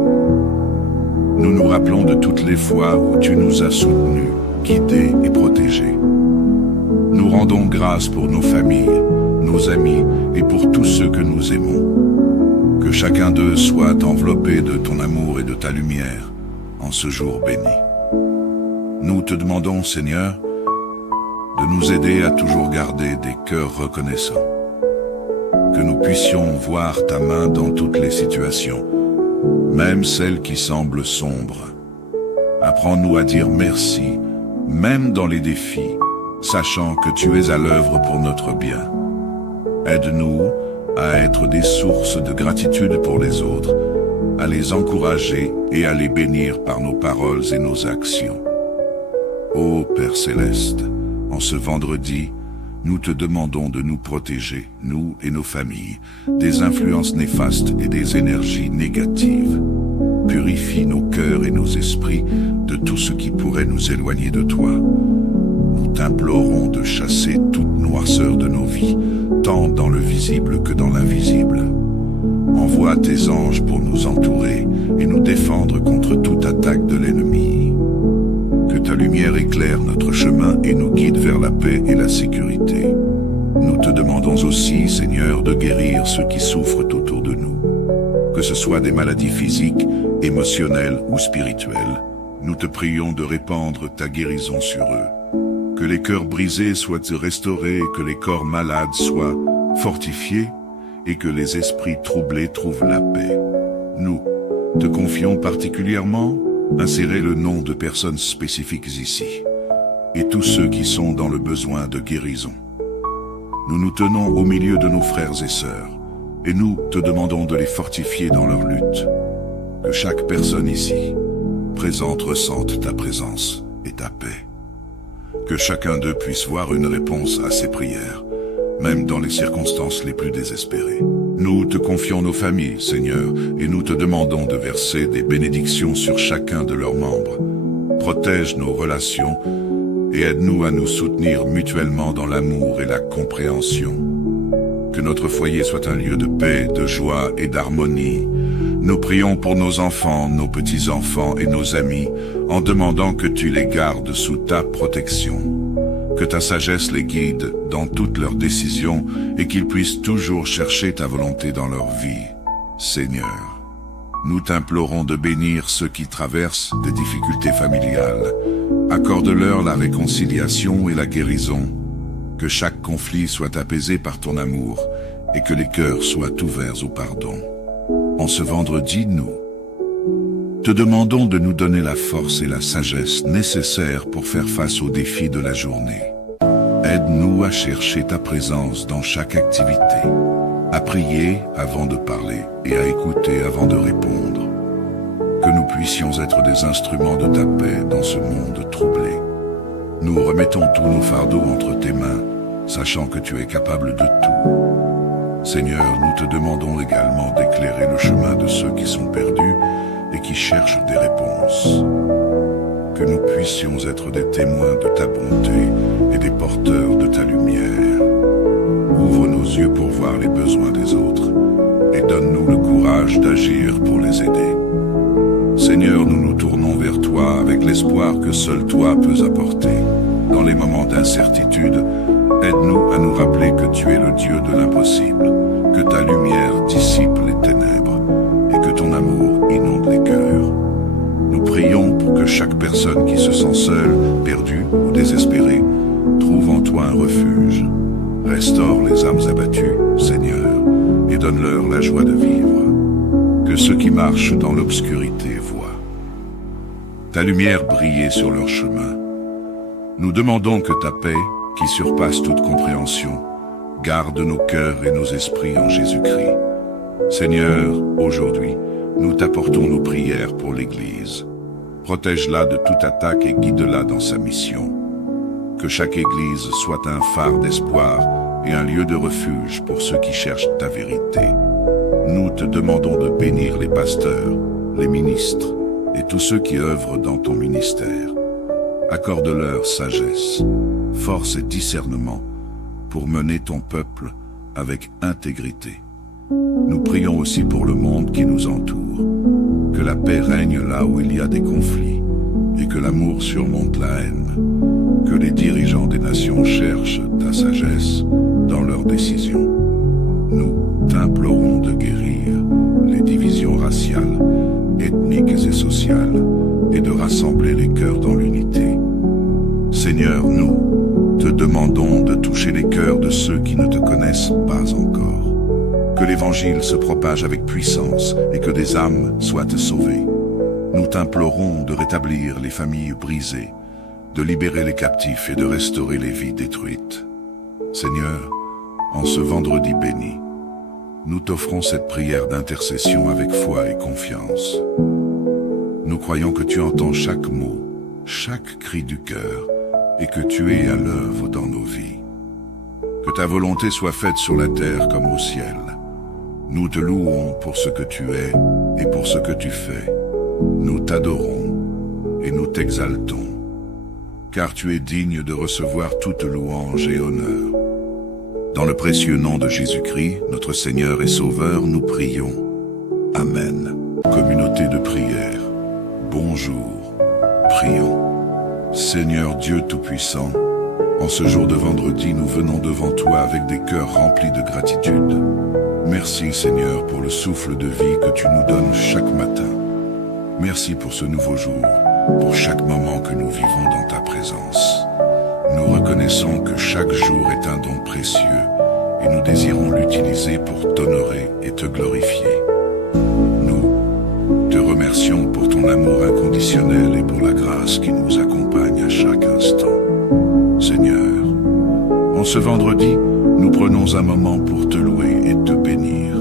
Nous nous rappelons de toutes les fois où tu nous as soutenus, guidés et protégés. Nous rendons grâce pour nos familles, nos amis et pour tous ceux que nous aimons. Que chacun d'eux soit enveloppé de ton amour et de ta lumière en ce jour béni. Nous te demandons, Seigneur, de nous aider à toujours garder des cœurs reconnaissants. Que nous puissions voir ta main dans toutes les situations, même celles qui semblent sombres. Apprends-nous à dire merci, même dans les défis, sachant que tu es à l'œuvre pour notre bien. Aide-nous à être des sources de gratitude pour les autres, à les encourager et à les bénir par nos paroles et nos actions. Ô Père Céleste, en ce vendredi, nous te demandons de nous protéger, nous et nos familles, des influences néfastes et des énergies négatives. Purifie nos cœurs et nos esprits de tout ce qui pourrait nous éloigner de toi. Nous t'implorons de chasser toute noirceur de nos vies, tant dans le visible que dans l'invisible. Envoie tes anges pour nous entourer et nous défendre contre toute attaque de l'ennemi. Que ta lumière éclaire notre chemin et nous guide vers la paix et la sécurité. Nous te demandons aussi, Seigneur, de guérir ceux qui souffrent autour de nous. Que ce soit des maladies physiques, émotionnelles ou spirituelles, nous te prions de répandre ta guérison sur eux. Que les cœurs brisés soient restaurés, que les corps malades soient fortifiés et que les esprits troublés trouvent la paix. Nous te confions particulièrement. Insérez le nom de personnes spécifiques ici, et tous ceux qui sont dans le besoin de guérison. Nous nous tenons au milieu de nos frères et sœurs, et nous te demandons de les fortifier dans leur lutte. Que chaque personne ici, présente, ressente ta présence et ta paix. Que chacun d'eux puisse voir une réponse à ses prières, même dans les circonstances les plus désespérées. Nous te confions nos familles, Seigneur, et nous te demandons de verser des bénédictions sur chacun de leurs membres. Protège nos relations et aide-nous à nous soutenir mutuellement dans l'amour et la compréhension. Que notre foyer soit un lieu de paix, de joie et d'harmonie. Nous prions pour nos enfants, nos petits-enfants et nos amis, en demandant que tu les gardes sous ta protection. Que ta sagesse les guide dans toutes leurs décisions et qu'ils puissent toujours chercher ta volonté dans leur vie. Seigneur, nous t'implorons de bénir ceux qui traversent des difficultés familiales. Accorde-leur la réconciliation et la guérison. Que chaque conflit soit apaisé par ton amour et que les cœurs soient ouverts au pardon. En ce vendredi, nous te demandons de nous donner la force et la sagesse nécessaires pour faire face aux défis de la journée. Aide-nous à chercher ta présence dans chaque activité, à prier avant de parler et à écouter avant de répondre. Que nous puissions être des instruments de ta paix dans ce monde troublé. Nous remettons tous nos fardeaux entre tes mains, sachant que tu es capable de tout. Seigneur, nous te demandons également d'éclairer le chemin de ceux qui sont perdus et qui cherchent des réponses. Que nous puissions être des témoins de ta bonté et des porteurs de ta lumière. Ouvre nos yeux pour voir les besoins des autres et donne-nous le courage d'agir pour les aider. Seigneur, nous nous tournons vers toi avec l'espoir que seul toi peux apporter. Dans les moments d'incertitude, aide-nous à nous rappeler que tu es le Dieu de l'impossible, que ta lumière dissipe les ténèbres et que ton amour inonde les cœurs. Nous prions pour que chaque personne qui se sent seule, perdue ou désespérée, trouve en toi un refuge. Restaure les âmes abattues, Seigneur, et donne-leur la joie de vivre. Que ceux qui marchent dans l'obscurité voient ta lumière briller sur leur chemin. Nous demandons que ta paix, qui surpasse toute compréhension, garde nos cœurs et nos esprits en Jésus-Christ. Seigneur, aujourd'hui, nous t'apportons nos prières pour l'Église. Protège-la de toute attaque et guide-la dans sa mission. Que chaque Église soit un phare d'espoir et un lieu de refuge pour ceux qui cherchent ta vérité. Nous te demandons de bénir les pasteurs, les ministres et tous ceux qui œuvrent dans ton ministère. Accorde-leur sagesse, force et discernement pour mener ton peuple avec intégrité. Nous prions aussi pour le monde qui nous entoure, que la paix règne là où il y a des conflits et que l'amour surmonte la haine, que les dirigeants des nations cherchent ta sagesse dans leurs décisions. Nous t'implorons de guérir les divisions raciales, ethniques et sociales et de rassembler les cœurs dans l'unité. Seigneur, nous te demandons de toucher les cœurs de ceux qui ne te connaissent pas encore. Que l'Évangile se propage avec puissance et que des âmes soient sauvées. Nous t'implorons de rétablir les familles brisées, de libérer les captifs et de restaurer les vies détruites. Seigneur, en ce vendredi béni, nous t'offrons cette prière d'intercession avec foi et confiance. Nous croyons que tu entends chaque mot, chaque cri du cœur, et que tu es à l'œuvre dans nos vies. Que ta volonté soit faite sur la terre comme au ciel. Nous te louons pour ce que tu es et pour ce que tu fais. Nous t'adorons et nous t'exaltons, car tu es digne de recevoir toute louange et honneur. Dans le précieux nom de Jésus-Christ, notre Seigneur et Sauveur, nous prions. Amen. Communauté de prière, bonjour, prions. Seigneur Dieu Tout-Puissant, en ce jour de vendredi, nous venons devant toi avec des cœurs remplis de gratitude. Merci Seigneur pour le souffle de vie que tu nous donnes chaque matin. Merci pour ce nouveau jour, pour chaque moment que nous vivons dans ta présence. Nous reconnaissons que chaque jour est un don précieux et nous désirons l'utiliser pour t'honorer et te glorifier. Nous te remercions pour ton amour inconditionnel et pour la grâce qui nous accompagne à chaque instant. Seigneur, en ce vendredi, nous prenons un moment pour te louer et te bénir.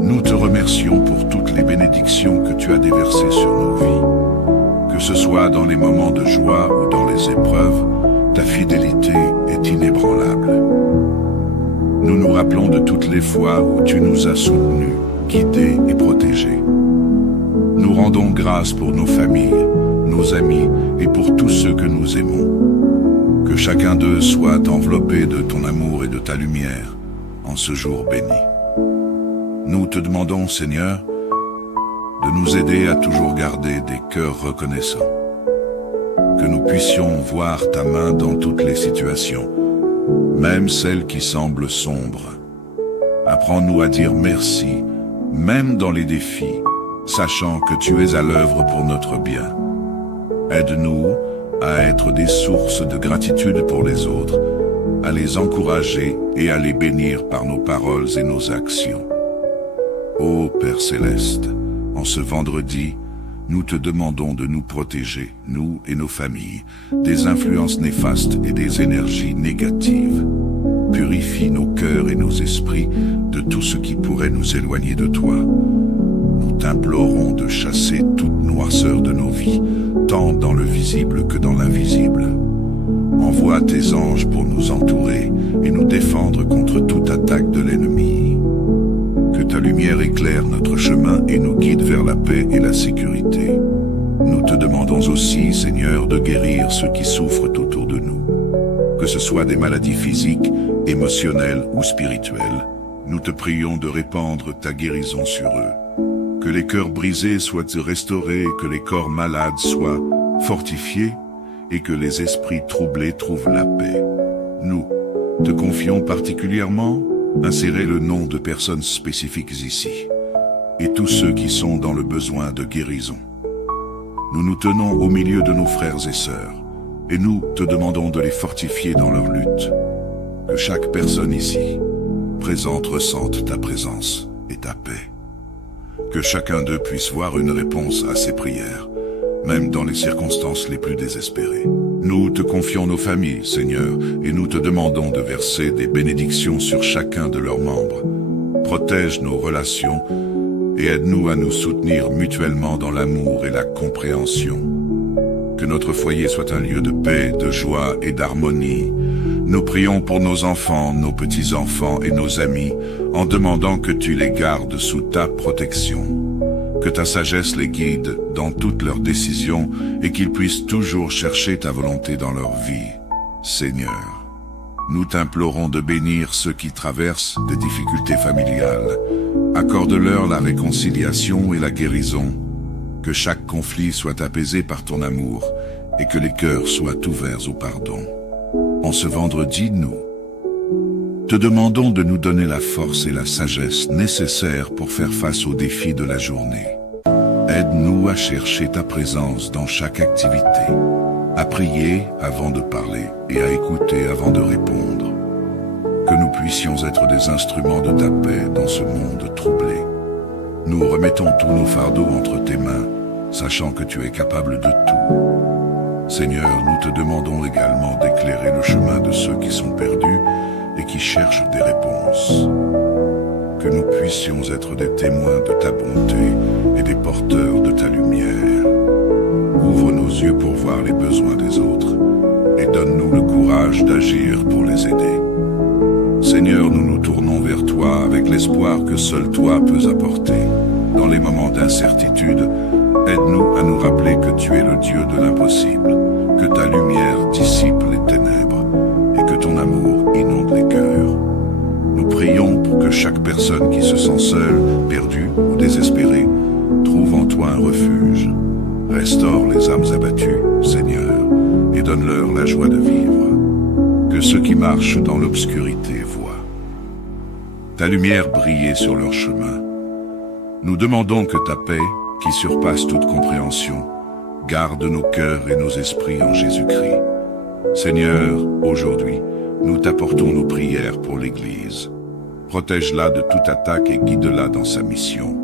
Nous te remercions pour toutes les bénédictions que tu as déversées sur nos vies. Que ce soit dans les moments de joie ou dans les épreuves, ta fidélité est inébranlable. Nous nous rappelons de toutes les fois où tu nous as soutenus, guidés et protégés. Nous rendons grâce pour nos familles, nos amis et pour tous ceux que nous aimons. Que chacun d'eux soit enveloppé de ton amour et de ta lumière en ce jour béni. Nous te demandons, Seigneur, de nous aider à toujours garder des cœurs reconnaissants. Que nous puissions voir ta main dans toutes les situations, même celles qui semblent sombres. Apprends-nous à dire merci, même dans les défis, sachant que tu es à l'œuvre pour notre bien. Aide-nous à être des sources de gratitude pour les autres, à les encourager et à les bénir par nos paroles et nos actions. Ô Père Céleste, en ce vendredi, nous te demandons de nous protéger, nous et nos familles, des influences néfastes et des énergies négatives. Purifie nos cœurs et nos esprits de tout ce qui pourrait nous éloigner de toi. Nous t'implorons de chasser toute noirceur de nos vies, tant dans le visible que dans l'invisible. Envoie tes anges pour nous entourer et nous défendre contre toute attaque de l'ennemi. ta lumière éclaire notre chemin et nous guide vers la paix et la sécurité. Nous te demandons aussi, Seigneur, de guérir ceux qui souffrent autour de nous. Que ce soit des maladies physiques, émotionnelles ou spirituelles, nous te prions de répandre ta guérison sur eux. Que les cœurs brisés soient restaurés, que les corps malades soient fortifiés et que les esprits troublés trouvent la paix. Nous te confions particulièrement, insérer le nom de personnes spécifiques ici et tous ceux qui sont dans le besoin de guérison. Nous nous tenons au milieu de nos frères et sœurs et nous te demandons de les fortifier dans leur lutte. Que chaque personne ici présente ressente ta présence et ta paix. Que chacun d'eux puisse voir une réponse à ses prières, même dans les circonstances les plus désespérées. Nous te confions nos familles, Seigneur, et nous te demandons de verser des bénédictions sur chacun de leurs membres. Protège nos relations et aide-nous à nous soutenir mutuellement dans l'amour et la compréhension. Que notre foyer soit un lieu de paix, de joie et d'harmonie. Nous prions pour nos enfants, nos petits-enfants et nos amis, en demandant que tu les gardes sous ta protection. Que ta sagesse les guide dans toutes leurs décisions et qu'ils puissent toujours chercher ta volonté dans leur vie. Seigneur, nous t'implorons de bénir ceux qui traversent des difficultés familiales. Accorde-leur la réconciliation et la guérison. Que chaque conflit soit apaisé par ton amour et que les cœurs soient ouverts au pardon. En ce vendredi, nous te demandons de nous donner la force et la sagesse nécessaires pour faire face aux défis de la journée. Aide-nous à chercher ta présence dans chaque activité, à prier avant de parler et à écouter avant de répondre. Que nous puissions être des instruments de ta paix dans ce monde troublé. Nous remettons tous nos fardeaux entre tes mains, sachant que tu es capable de tout. Seigneur, nous te demandons également d'éclairer le chemin de ceux qui sont perdus et qui cherchent des réponses. Que nous puissions être des témoins de ta bonté et des porteurs de ta lumière. Ouvre nos yeux pour voir les besoins des autres et donne-nous le courage d'agir pour les aider. Seigneur, nous nous tournons vers toi avec l'espoir que seul toi peux apporter. Dans les moments d'incertitude, aide-nous à nous rappeler que tu es le Dieu de l'impossible, que ta lumière dissipe les ténèbres et que ton amour inonde les cœurs. Nous prions pour que chaque personne qui se sent seule, perdue ou désespérée trouve en toi un refuge. Restaure les âmes abattues, Seigneur, et donne-leur la joie de vivre. Que ceux qui marchent dans l'obscurité voient ta lumière briller sur leur chemin. Nous demandons que ta paix, qui surpasse toute compréhension, garde nos cœurs et nos esprits en Jésus-Christ. Seigneur, aujourd'hui, nous t'apportons nos prières pour l'Église. Protège-la de toute attaque et guide-la dans sa mission.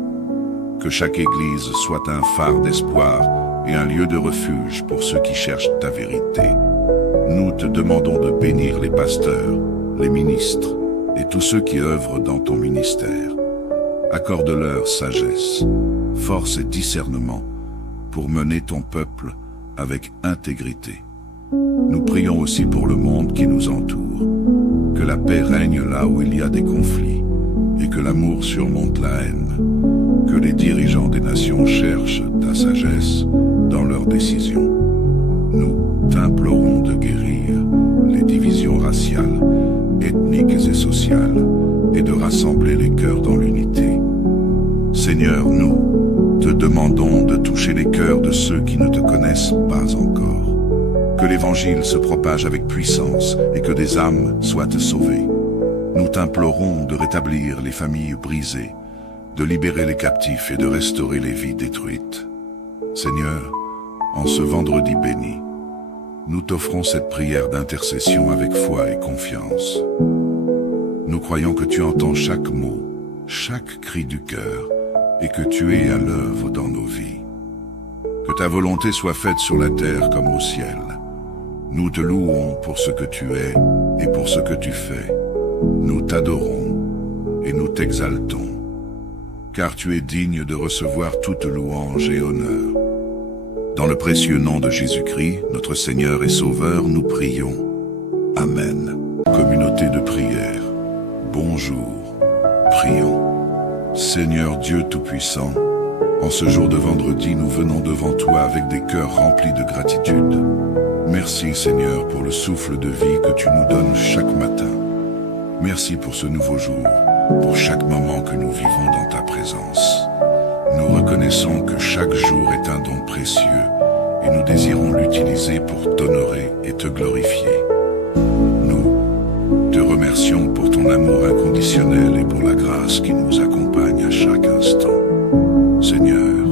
Que chaque Église soit un phare d'espoir et un lieu de refuge pour ceux qui cherchent ta vérité. Nous te demandons de bénir les pasteurs, les ministres et tous ceux qui œuvrent dans ton ministère. Accorde-leur sagesse, force et discernement pour mener ton peuple avec intégrité. Nous prions aussi pour le monde qui nous entoure, que la paix règne là où il y a des conflits et que l'amour surmonte la haine, que les dirigeants des nations cherchent ta sagesse dans leurs décisions. Nous t'implorons de guérir les divisions raciales, ethniques et sociales et de rassembler les cœurs dans l'unité. Seigneur, nous te demandons de toucher les cœurs de ceux qui ne te connaissent pas encore. Que l'Évangile se propage avec puissance et que des âmes soient sauvées. Nous t'implorons de rétablir les familles brisées, de libérer les captifs et de restaurer les vies détruites. Seigneur, en ce vendredi béni, nous t'offrons cette prière d'intercession avec foi et confiance. Nous croyons que tu entends chaque mot, chaque cri du cœur, et que tu es à l'œuvre dans nos vies. Que ta volonté soit faite sur la terre comme au ciel. Nous te louons pour ce que tu es et pour ce que tu fais. Nous t'adorons et nous t'exaltons, car tu es digne de recevoir toute louange et honneur. Dans le précieux nom de Jésus-Christ, notre Seigneur et Sauveur, nous prions. Amen. Communauté de prière, bonjour, prions. Seigneur Dieu Tout-Puissant, en ce jour de vendredi, nous venons devant toi avec des cœurs remplis de gratitude. Merci Seigneur pour le souffle de vie que tu nous donnes chaque matin. Merci pour ce nouveau jour, pour chaque moment que nous vivons dans ta présence. Nous reconnaissons que chaque jour est un don précieux et nous désirons l'utiliser pour t'honorer et te glorifier. Nous te remercions pour ton amour inconditionnel et pour la grâce qui nous accompagne à chaque instant. Seigneur,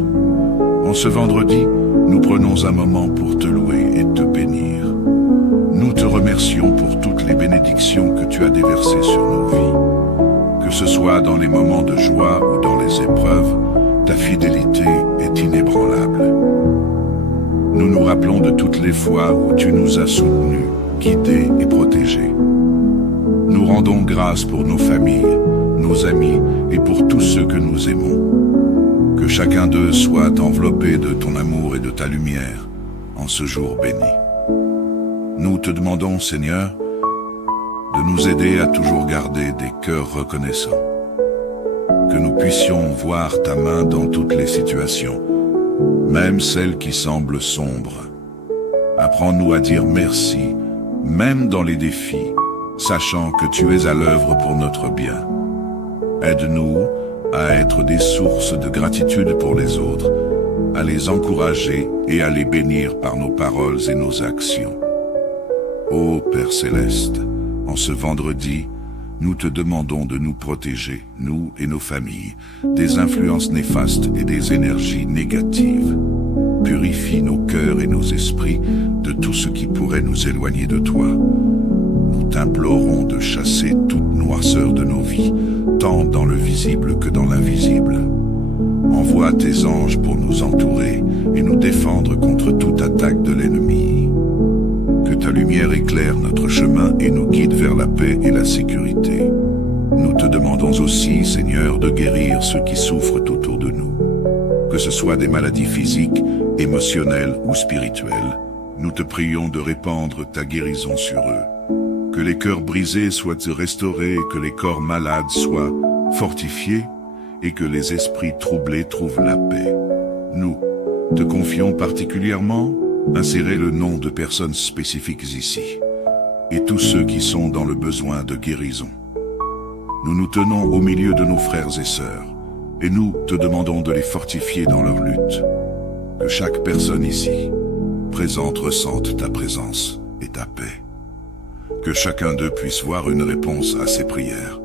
en ce vendredi, nous prenons un moment pour te louer et te bénir. Nous te remercions pour toutes les bénédictions que tu as déversées sur nos vies. Que ce soit dans les moments de joie ou dans les épreuves, ta fidélité est inébranlable. Nous nous rappelons de toutes les fois où tu nous as soutenus, guidés et protégés. Nous rendons grâce pour nos familles, nos amis et pour tous ceux que nous aimons. Que chacun d'eux soit enveloppé de ton amour et de ta lumière en ce jour béni. Nous te demandons, Seigneur, de nous aider à toujours garder des cœurs reconnaissants. Que nous puissions voir ta main dans toutes les situations, même celles qui semblent sombres. Apprends-nous à dire merci, même dans les défis, sachant que tu es à l'œuvre pour notre bien. Aide-nous à être des sources de gratitude pour les autres, à les encourager et à les bénir par nos paroles et nos actions. Ô Père Céleste, en ce vendredi, nous te demandons de nous protéger, nous et nos familles, des influences néfastes et des énergies négatives. Purifie nos cœurs et nos esprits de tout ce qui pourrait nous éloigner de toi. Nous t'implorons de chasser toute noirceur de nos vies, tant dans le visible que dans l'invisible. Envoie tes anges pour nous entourer et nous défendre contre toute attaque de l'ennemi. Que ta lumière éclaire notre chemin et nous guide vers la paix et la sécurité. Nous te demandons aussi, Seigneur, de guérir ceux qui souffrent autour de nous. Que ce soit des maladies physiques, émotionnelles ou spirituelles, nous te prions de répandre ta guérison sur eux. Que les cœurs brisés soient restaurés, que les corps malades soient fortifiés et que les esprits troublés trouvent la paix. Nous te confions particulièrement insérer le nom de personnes spécifiques ici, et tous ceux qui sont dans le besoin de guérison. Nous nous tenons au milieu de nos frères et sœurs, et nous te demandons de les fortifier dans leur lutte. Que chaque personne ici présente ressente ta présence et ta paix. Que chacun d'eux puisse voir une réponse à ses prières,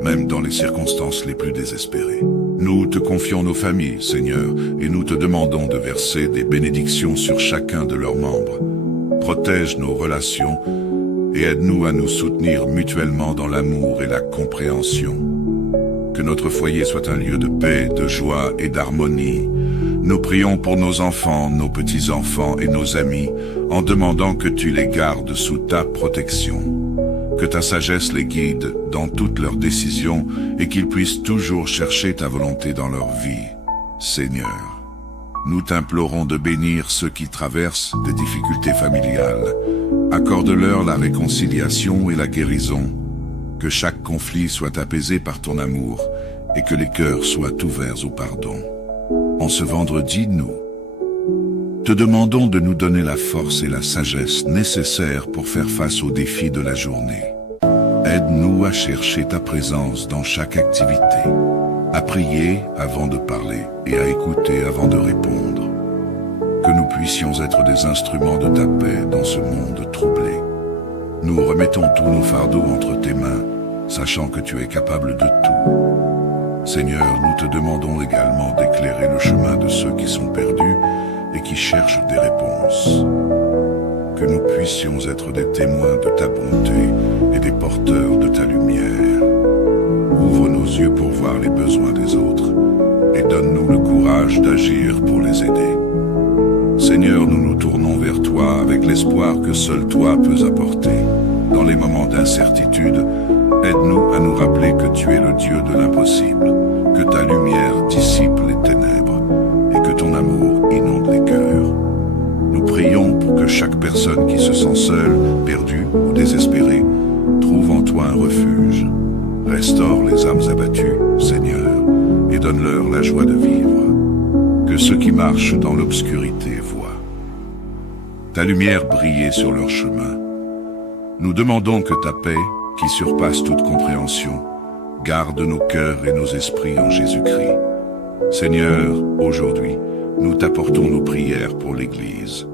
même dans les circonstances les plus désespérées. Nous te confions nos familles, Seigneur, et nous te demandons de verser des bénédictions sur chacun de leurs membres. Protège nos relations et aide-nous à nous soutenir mutuellement dans l'amour et la compréhension. Que notre foyer soit un lieu de paix, de joie et d'harmonie. Nous prions pour nos enfants, nos petits-enfants et nos amis, en demandant que tu les gardes sous ta protection. Que ta sagesse les guide dans toutes leurs décisions et qu'ils puissent toujours chercher ta volonté dans leur vie. Seigneur, nous t'implorons de bénir ceux qui traversent des difficultés familiales. Accorde-leur la réconciliation et la guérison. Que chaque conflit soit apaisé par ton amour et que les cœurs soient ouverts au pardon. En ce vendredi, nous te demandons de nous donner la force et la sagesse nécessaires pour faire face aux défis de la journée. Aide-nous à chercher ta présence dans chaque activité, à prier avant de parler et à écouter avant de répondre. Que nous puissions être des instruments de ta paix dans ce monde troublé. Nous remettons tous nos fardeaux entre tes mains, sachant que tu es capable de tout. Seigneur, nous te demandons également d'éclairer le chemin de ceux qui sont perdus et qui cherchent des réponses. Que nous puissions être des témoins de ta bonté et des porteurs de ta lumière. Ouvre nos yeux pour voir les besoins des autres et donne-nous le courage d'agir pour les aider. Seigneur, nous nous tournons vers toi avec l'espoir que seul toi peux apporter. Dans les moments d'incertitude, aide-nous à nous rappeler que tu es le Dieu de l'impossible, que ta lumière dissipe les ténèbres et que ton amour inonde les cœurs. Nous prions pour que chaque personne qui se sent seule, perdue ou désespérée trouve en toi un refuge. Restaure les âmes abattues, Seigneur, que ceux qui marchent dans l'obscurité voient ta lumière briller sur leur chemin. Nous demandons que ta paix, qui surpasse toute compréhension, garde nos cœurs et nos esprits en Jésus-Christ. Seigneur, aujourd'hui, nous t'apportons nos prières pour l'Église.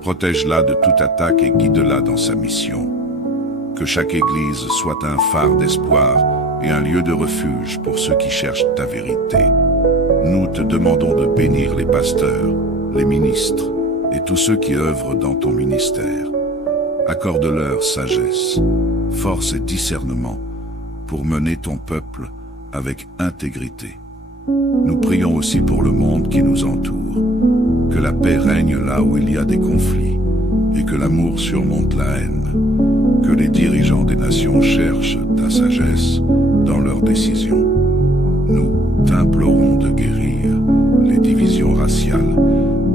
Protège-la de toute attaque et guide-la dans sa mission. Que chaque Église soit un phare d'espoir et un lieu de refuge pour ceux qui cherchent ta vérité. Nous te demandons de bénir les pasteurs, les ministres et tous ceux qui œuvrent dans ton ministère. Accorde-leur sagesse, force et discernement pour mener ton peuple avec intégrité. Nous prions aussi pour le monde qui nous entoure, que la paix règne là où il y a des conflits et que l'amour surmonte la haine, que les dirigeants des nations cherchent ta sagesse dans leurs décisions. Nous t'implorons de guérir les divisions raciales,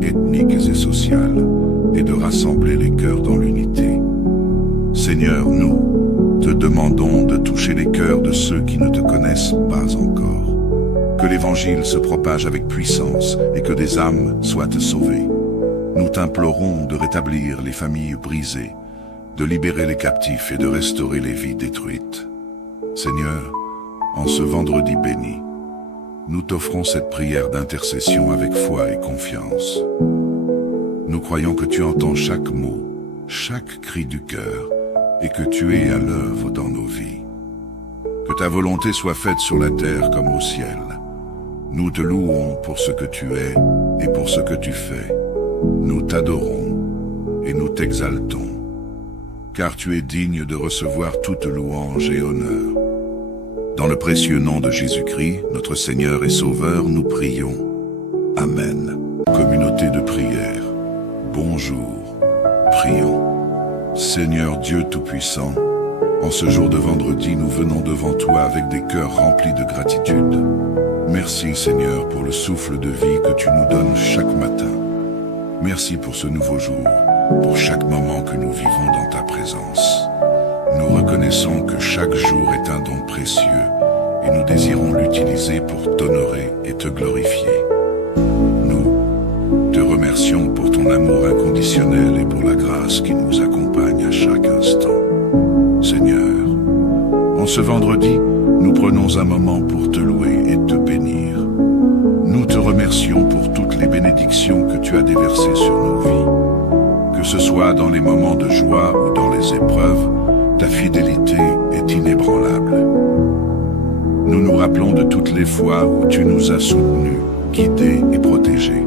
ethniques et sociales et de rassembler les cœurs dans l'unité. Seigneur, nous te demandons de toucher les cœurs de ceux qui ne te connaissent pas encore. Que l'Évangile se propage avec puissance et que des âmes soient sauvées. Nous t'implorons de rétablir les familles brisées, de libérer les captifs et de restaurer les vies détruites. Seigneur, en ce vendredi béni, nous t'offrons cette prière d'intercession avec foi et confiance. Nous croyons que tu entends chaque mot, chaque cri du cœur, et que tu es à l'œuvre dans nos vies. Que ta volonté soit faite sur la terre comme au ciel. Nous te louons pour ce que tu es et pour ce que tu fais. Nous t'adorons et nous t'exaltons, car tu es digne de recevoir toute louange et honneur. Dans le précieux nom de Jésus-Christ, notre Seigneur et Sauveur, nous prions. Amen. Communauté de prière, bonjour, prions. Seigneur Dieu Tout-Puissant, en ce jour de vendredi, nous venons devant toi avec des cœurs remplis de gratitude. Merci Seigneur pour le souffle de vie que tu nous donnes chaque matin. Merci pour ce nouveau jour, pour chaque moment que nous vivons dans ta présence. Nous reconnaissons que chaque jour est un don précieux et nous désirons l'utiliser pour t'honorer et te glorifier. Nous te remercions pour ton amour inconditionnel et pour la grâce qui nous accompagne à chaque instant. Seigneur, en ce vendredi, nous prenons un moment pour te louer et te bénir. Nous te remercions pour toutes les bénédictions que tu as déversées sur nos vies. Que ce soit dans les moments de joie ou dans les épreuves, ta fidélité est inébranlable. Nous nous rappelons de toutes les fois où tu nous as soutenus, guidés et protégés.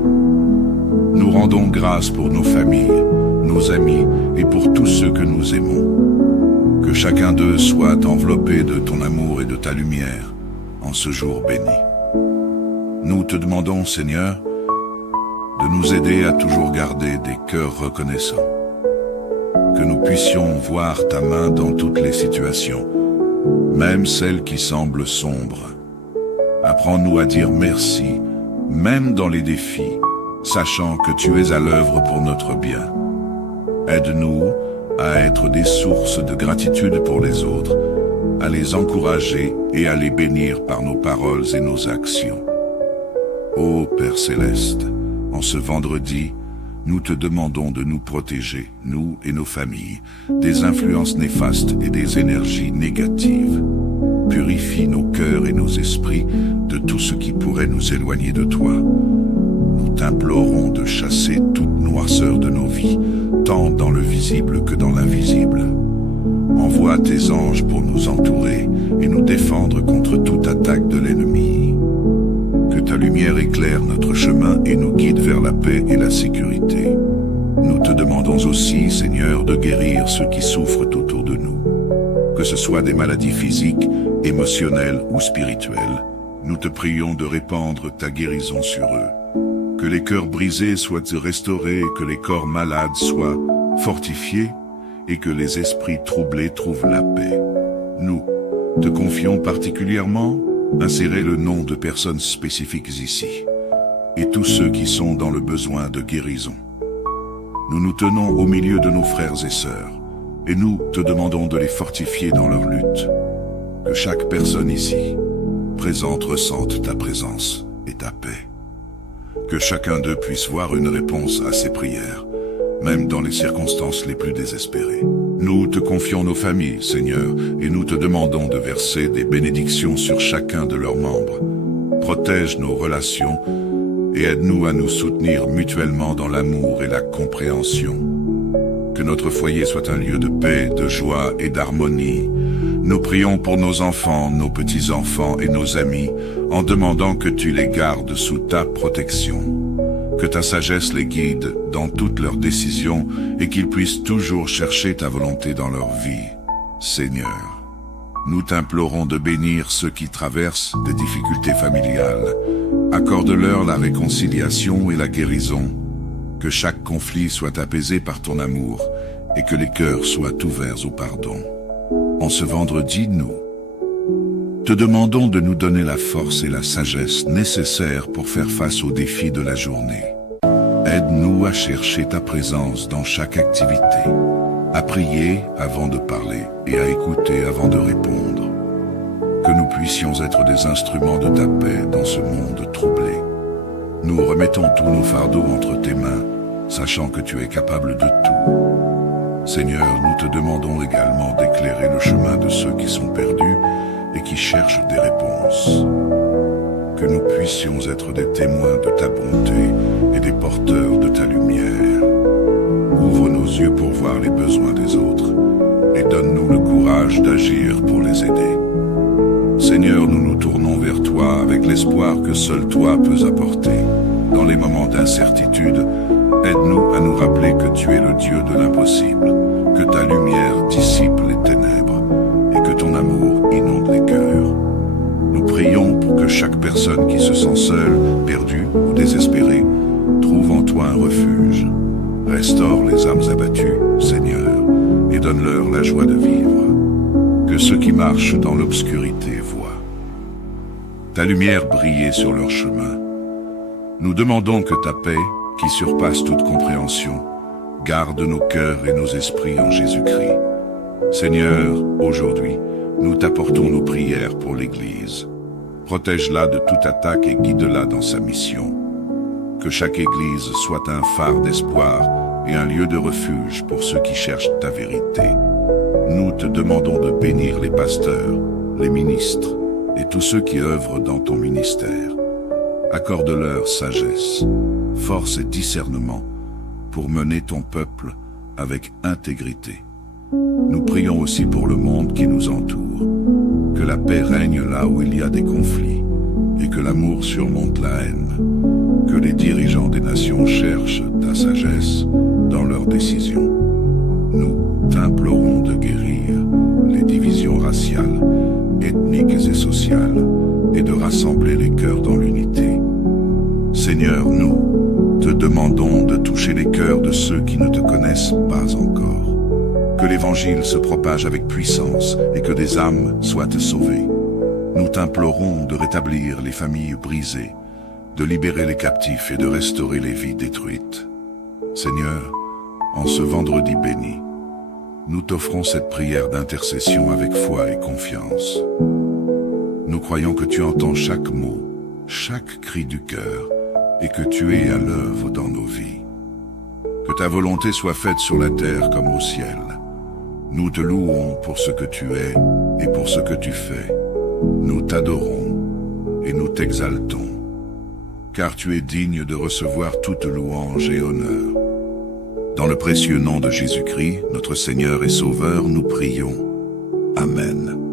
Nous rendons grâce pour nos familles, nos amis et pour tous ceux que nous aimons. Que chacun d'eux soit enveloppé de ton amour et de ta lumière en ce jour béni. Nous te demandons, Seigneur, de nous aider à toujours garder des cœurs reconnaissants. Que nous puissions voir ta main dans toutes les situations, même celles qui semblent sombres. Apprends-nous à dire merci, même dans les défis, sachant que tu es à l'œuvre pour notre bien. Aide-nous à être des sources de gratitude pour les autres, à les encourager et à les bénir par nos paroles et nos actions. Ô Père Céleste, en ce vendredi, nous te demandons de nous protéger, nous et nos familles, des influences néfastes et des énergies négatives. Purifie nos cœurs et nos esprits de tout ce qui pourrait nous éloigner de toi. Nous t'implorons de chasser toute noirceur de nos vies, tant dans le visible que dans l'invisible. Envoie tes anges pour nous entourer et nous défendre contre toute attaque de l'ennemi. Que ta lumière éclaire notre chemin et nous guide vers la paix et la sécurité. Nous te demandons aussi, Seigneur, de guérir ceux qui souffrent autour de nous. Que ce soit des maladies physiques, émotionnelles ou spirituelles, nous te prions de répandre ta guérison sur eux. Que les cœurs brisés soient restaurés, que les corps malades soient fortifiés et que les esprits troublés trouvent la paix. Nous te confions particulièrement. Insérez le nom de personnes spécifiques ici, et tous ceux qui sont dans le besoin de guérison. Nous nous tenons au milieu de nos frères et sœurs, et nous te demandons de les fortifier dans leur lutte. Que chaque personne ici présente ressente ta présence et ta paix. Que chacun d'eux puisse voir une réponse à ses prières, même dans les circonstances les plus désespérées. Nous te confions nos familles, Seigneur, et nous te demandons de verser des bénédictions sur chacun de leurs membres. Protège nos relations et aide-nous à nous soutenir mutuellement dans l'amour et la compréhension. Que notre foyer soit un lieu de paix, de joie et d'harmonie. Nous prions pour nos enfants, nos petits-enfants et nos amis, en demandant que tu les gardes sous ta protection. Que ta sagesse les guide dans toutes leurs décisions et qu'ils puissent toujours chercher ta volonté dans leur vie. Seigneur, nous t'implorons de bénir ceux qui traversent des difficultés familiales. Accorde-leur la réconciliation et la guérison. Que chaque conflit soit apaisé par ton amour et que les cœurs soient ouverts au pardon. En ce vendredi, nous te demandons de nous donner la force et la sagesse nécessaires pour faire face aux défis de la journée. Aide-nous à chercher ta présence dans chaque activité, à prier avant de parler et à écouter avant de répondre. Que nous puissions être des instruments de ta paix dans ce monde troublé. Nous remettons tous nos fardeaux entre tes mains, sachant que tu es capable de tout. Seigneur, nous te demandons également d'éclairer le chemin de ceux qui sont perdus et qui cherchent des réponses. Que nous puissions être des témoins de ta bonté et des porteurs de ta lumière. Ouvre nos yeux pour voir les besoins des autres et donne-nous le courage d'agir pour les aider. Seigneur, nous nous tournons vers toi avec l'espoir que seul toi peux apporter. Dans les moments d'incertitude, aide-nous à nous rappeler que tu es le Dieu de l'impossible, que ta lumière dissipe les ténèbres et que ton amour inonde les cœurs. Nous prions pour que chaque personne qui se sent seule, perdue ou désespérée trouve en toi un refuge. Restaure les âmes abattues, Seigneur, et donne-leur la joie de vivre. Que ceux qui marchent dans l'obscurité voient ta lumière briller sur leur chemin. Nous demandons que ta paix, qui surpasse toute compréhension, garde nos cœurs et nos esprits en Jésus-Christ. Seigneur, aujourd'hui, nous t'apportons nos prières pour l'Église. Protège-la de toute attaque et guide-la dans sa mission. Que chaque Église soit un phare d'espoir et un lieu de refuge pour ceux qui cherchent ta vérité. Nous te demandons de bénir les pasteurs, les ministres et tous ceux qui œuvrent dans ton ministère. Accorde-leur sagesse, force et discernement pour mener ton peuple avec intégrité. Nous prions aussi pour le monde qui nous entoure, que la paix règne là où il y a des conflits et que l'amour surmonte la haine, que les dirigeants des nations cherchent ta sagesse dans leurs décisions. Nous t'implorons de guérir les divisions raciales, ethniques et sociales et de rassembler les cœurs dans l'unité. Seigneur, nous te demandons de toucher les cœurs de ceux qui ne te connaissent pas encore. Que l'Évangile se propage avec puissance et que des âmes soient sauvées. Nous t'implorons de rétablir les familles brisées, de libérer les captifs et de restaurer les vies détruites. Seigneur, en ce vendredi béni, nous t'offrons cette prière d'intercession avec foi et confiance. Nous croyons que tu entends chaque mot, chaque cri du cœur, et que tu es à l'œuvre dans nos vies. Que ta volonté soit faite sur la terre comme au ciel. Nous te louons pour ce que tu es et pour ce que tu fais. Nous t'adorons et nous t'exaltons, car tu es digne de recevoir toute louange et honneur. Dans le précieux nom de Jésus-Christ, notre Seigneur et Sauveur, nous prions. Amen.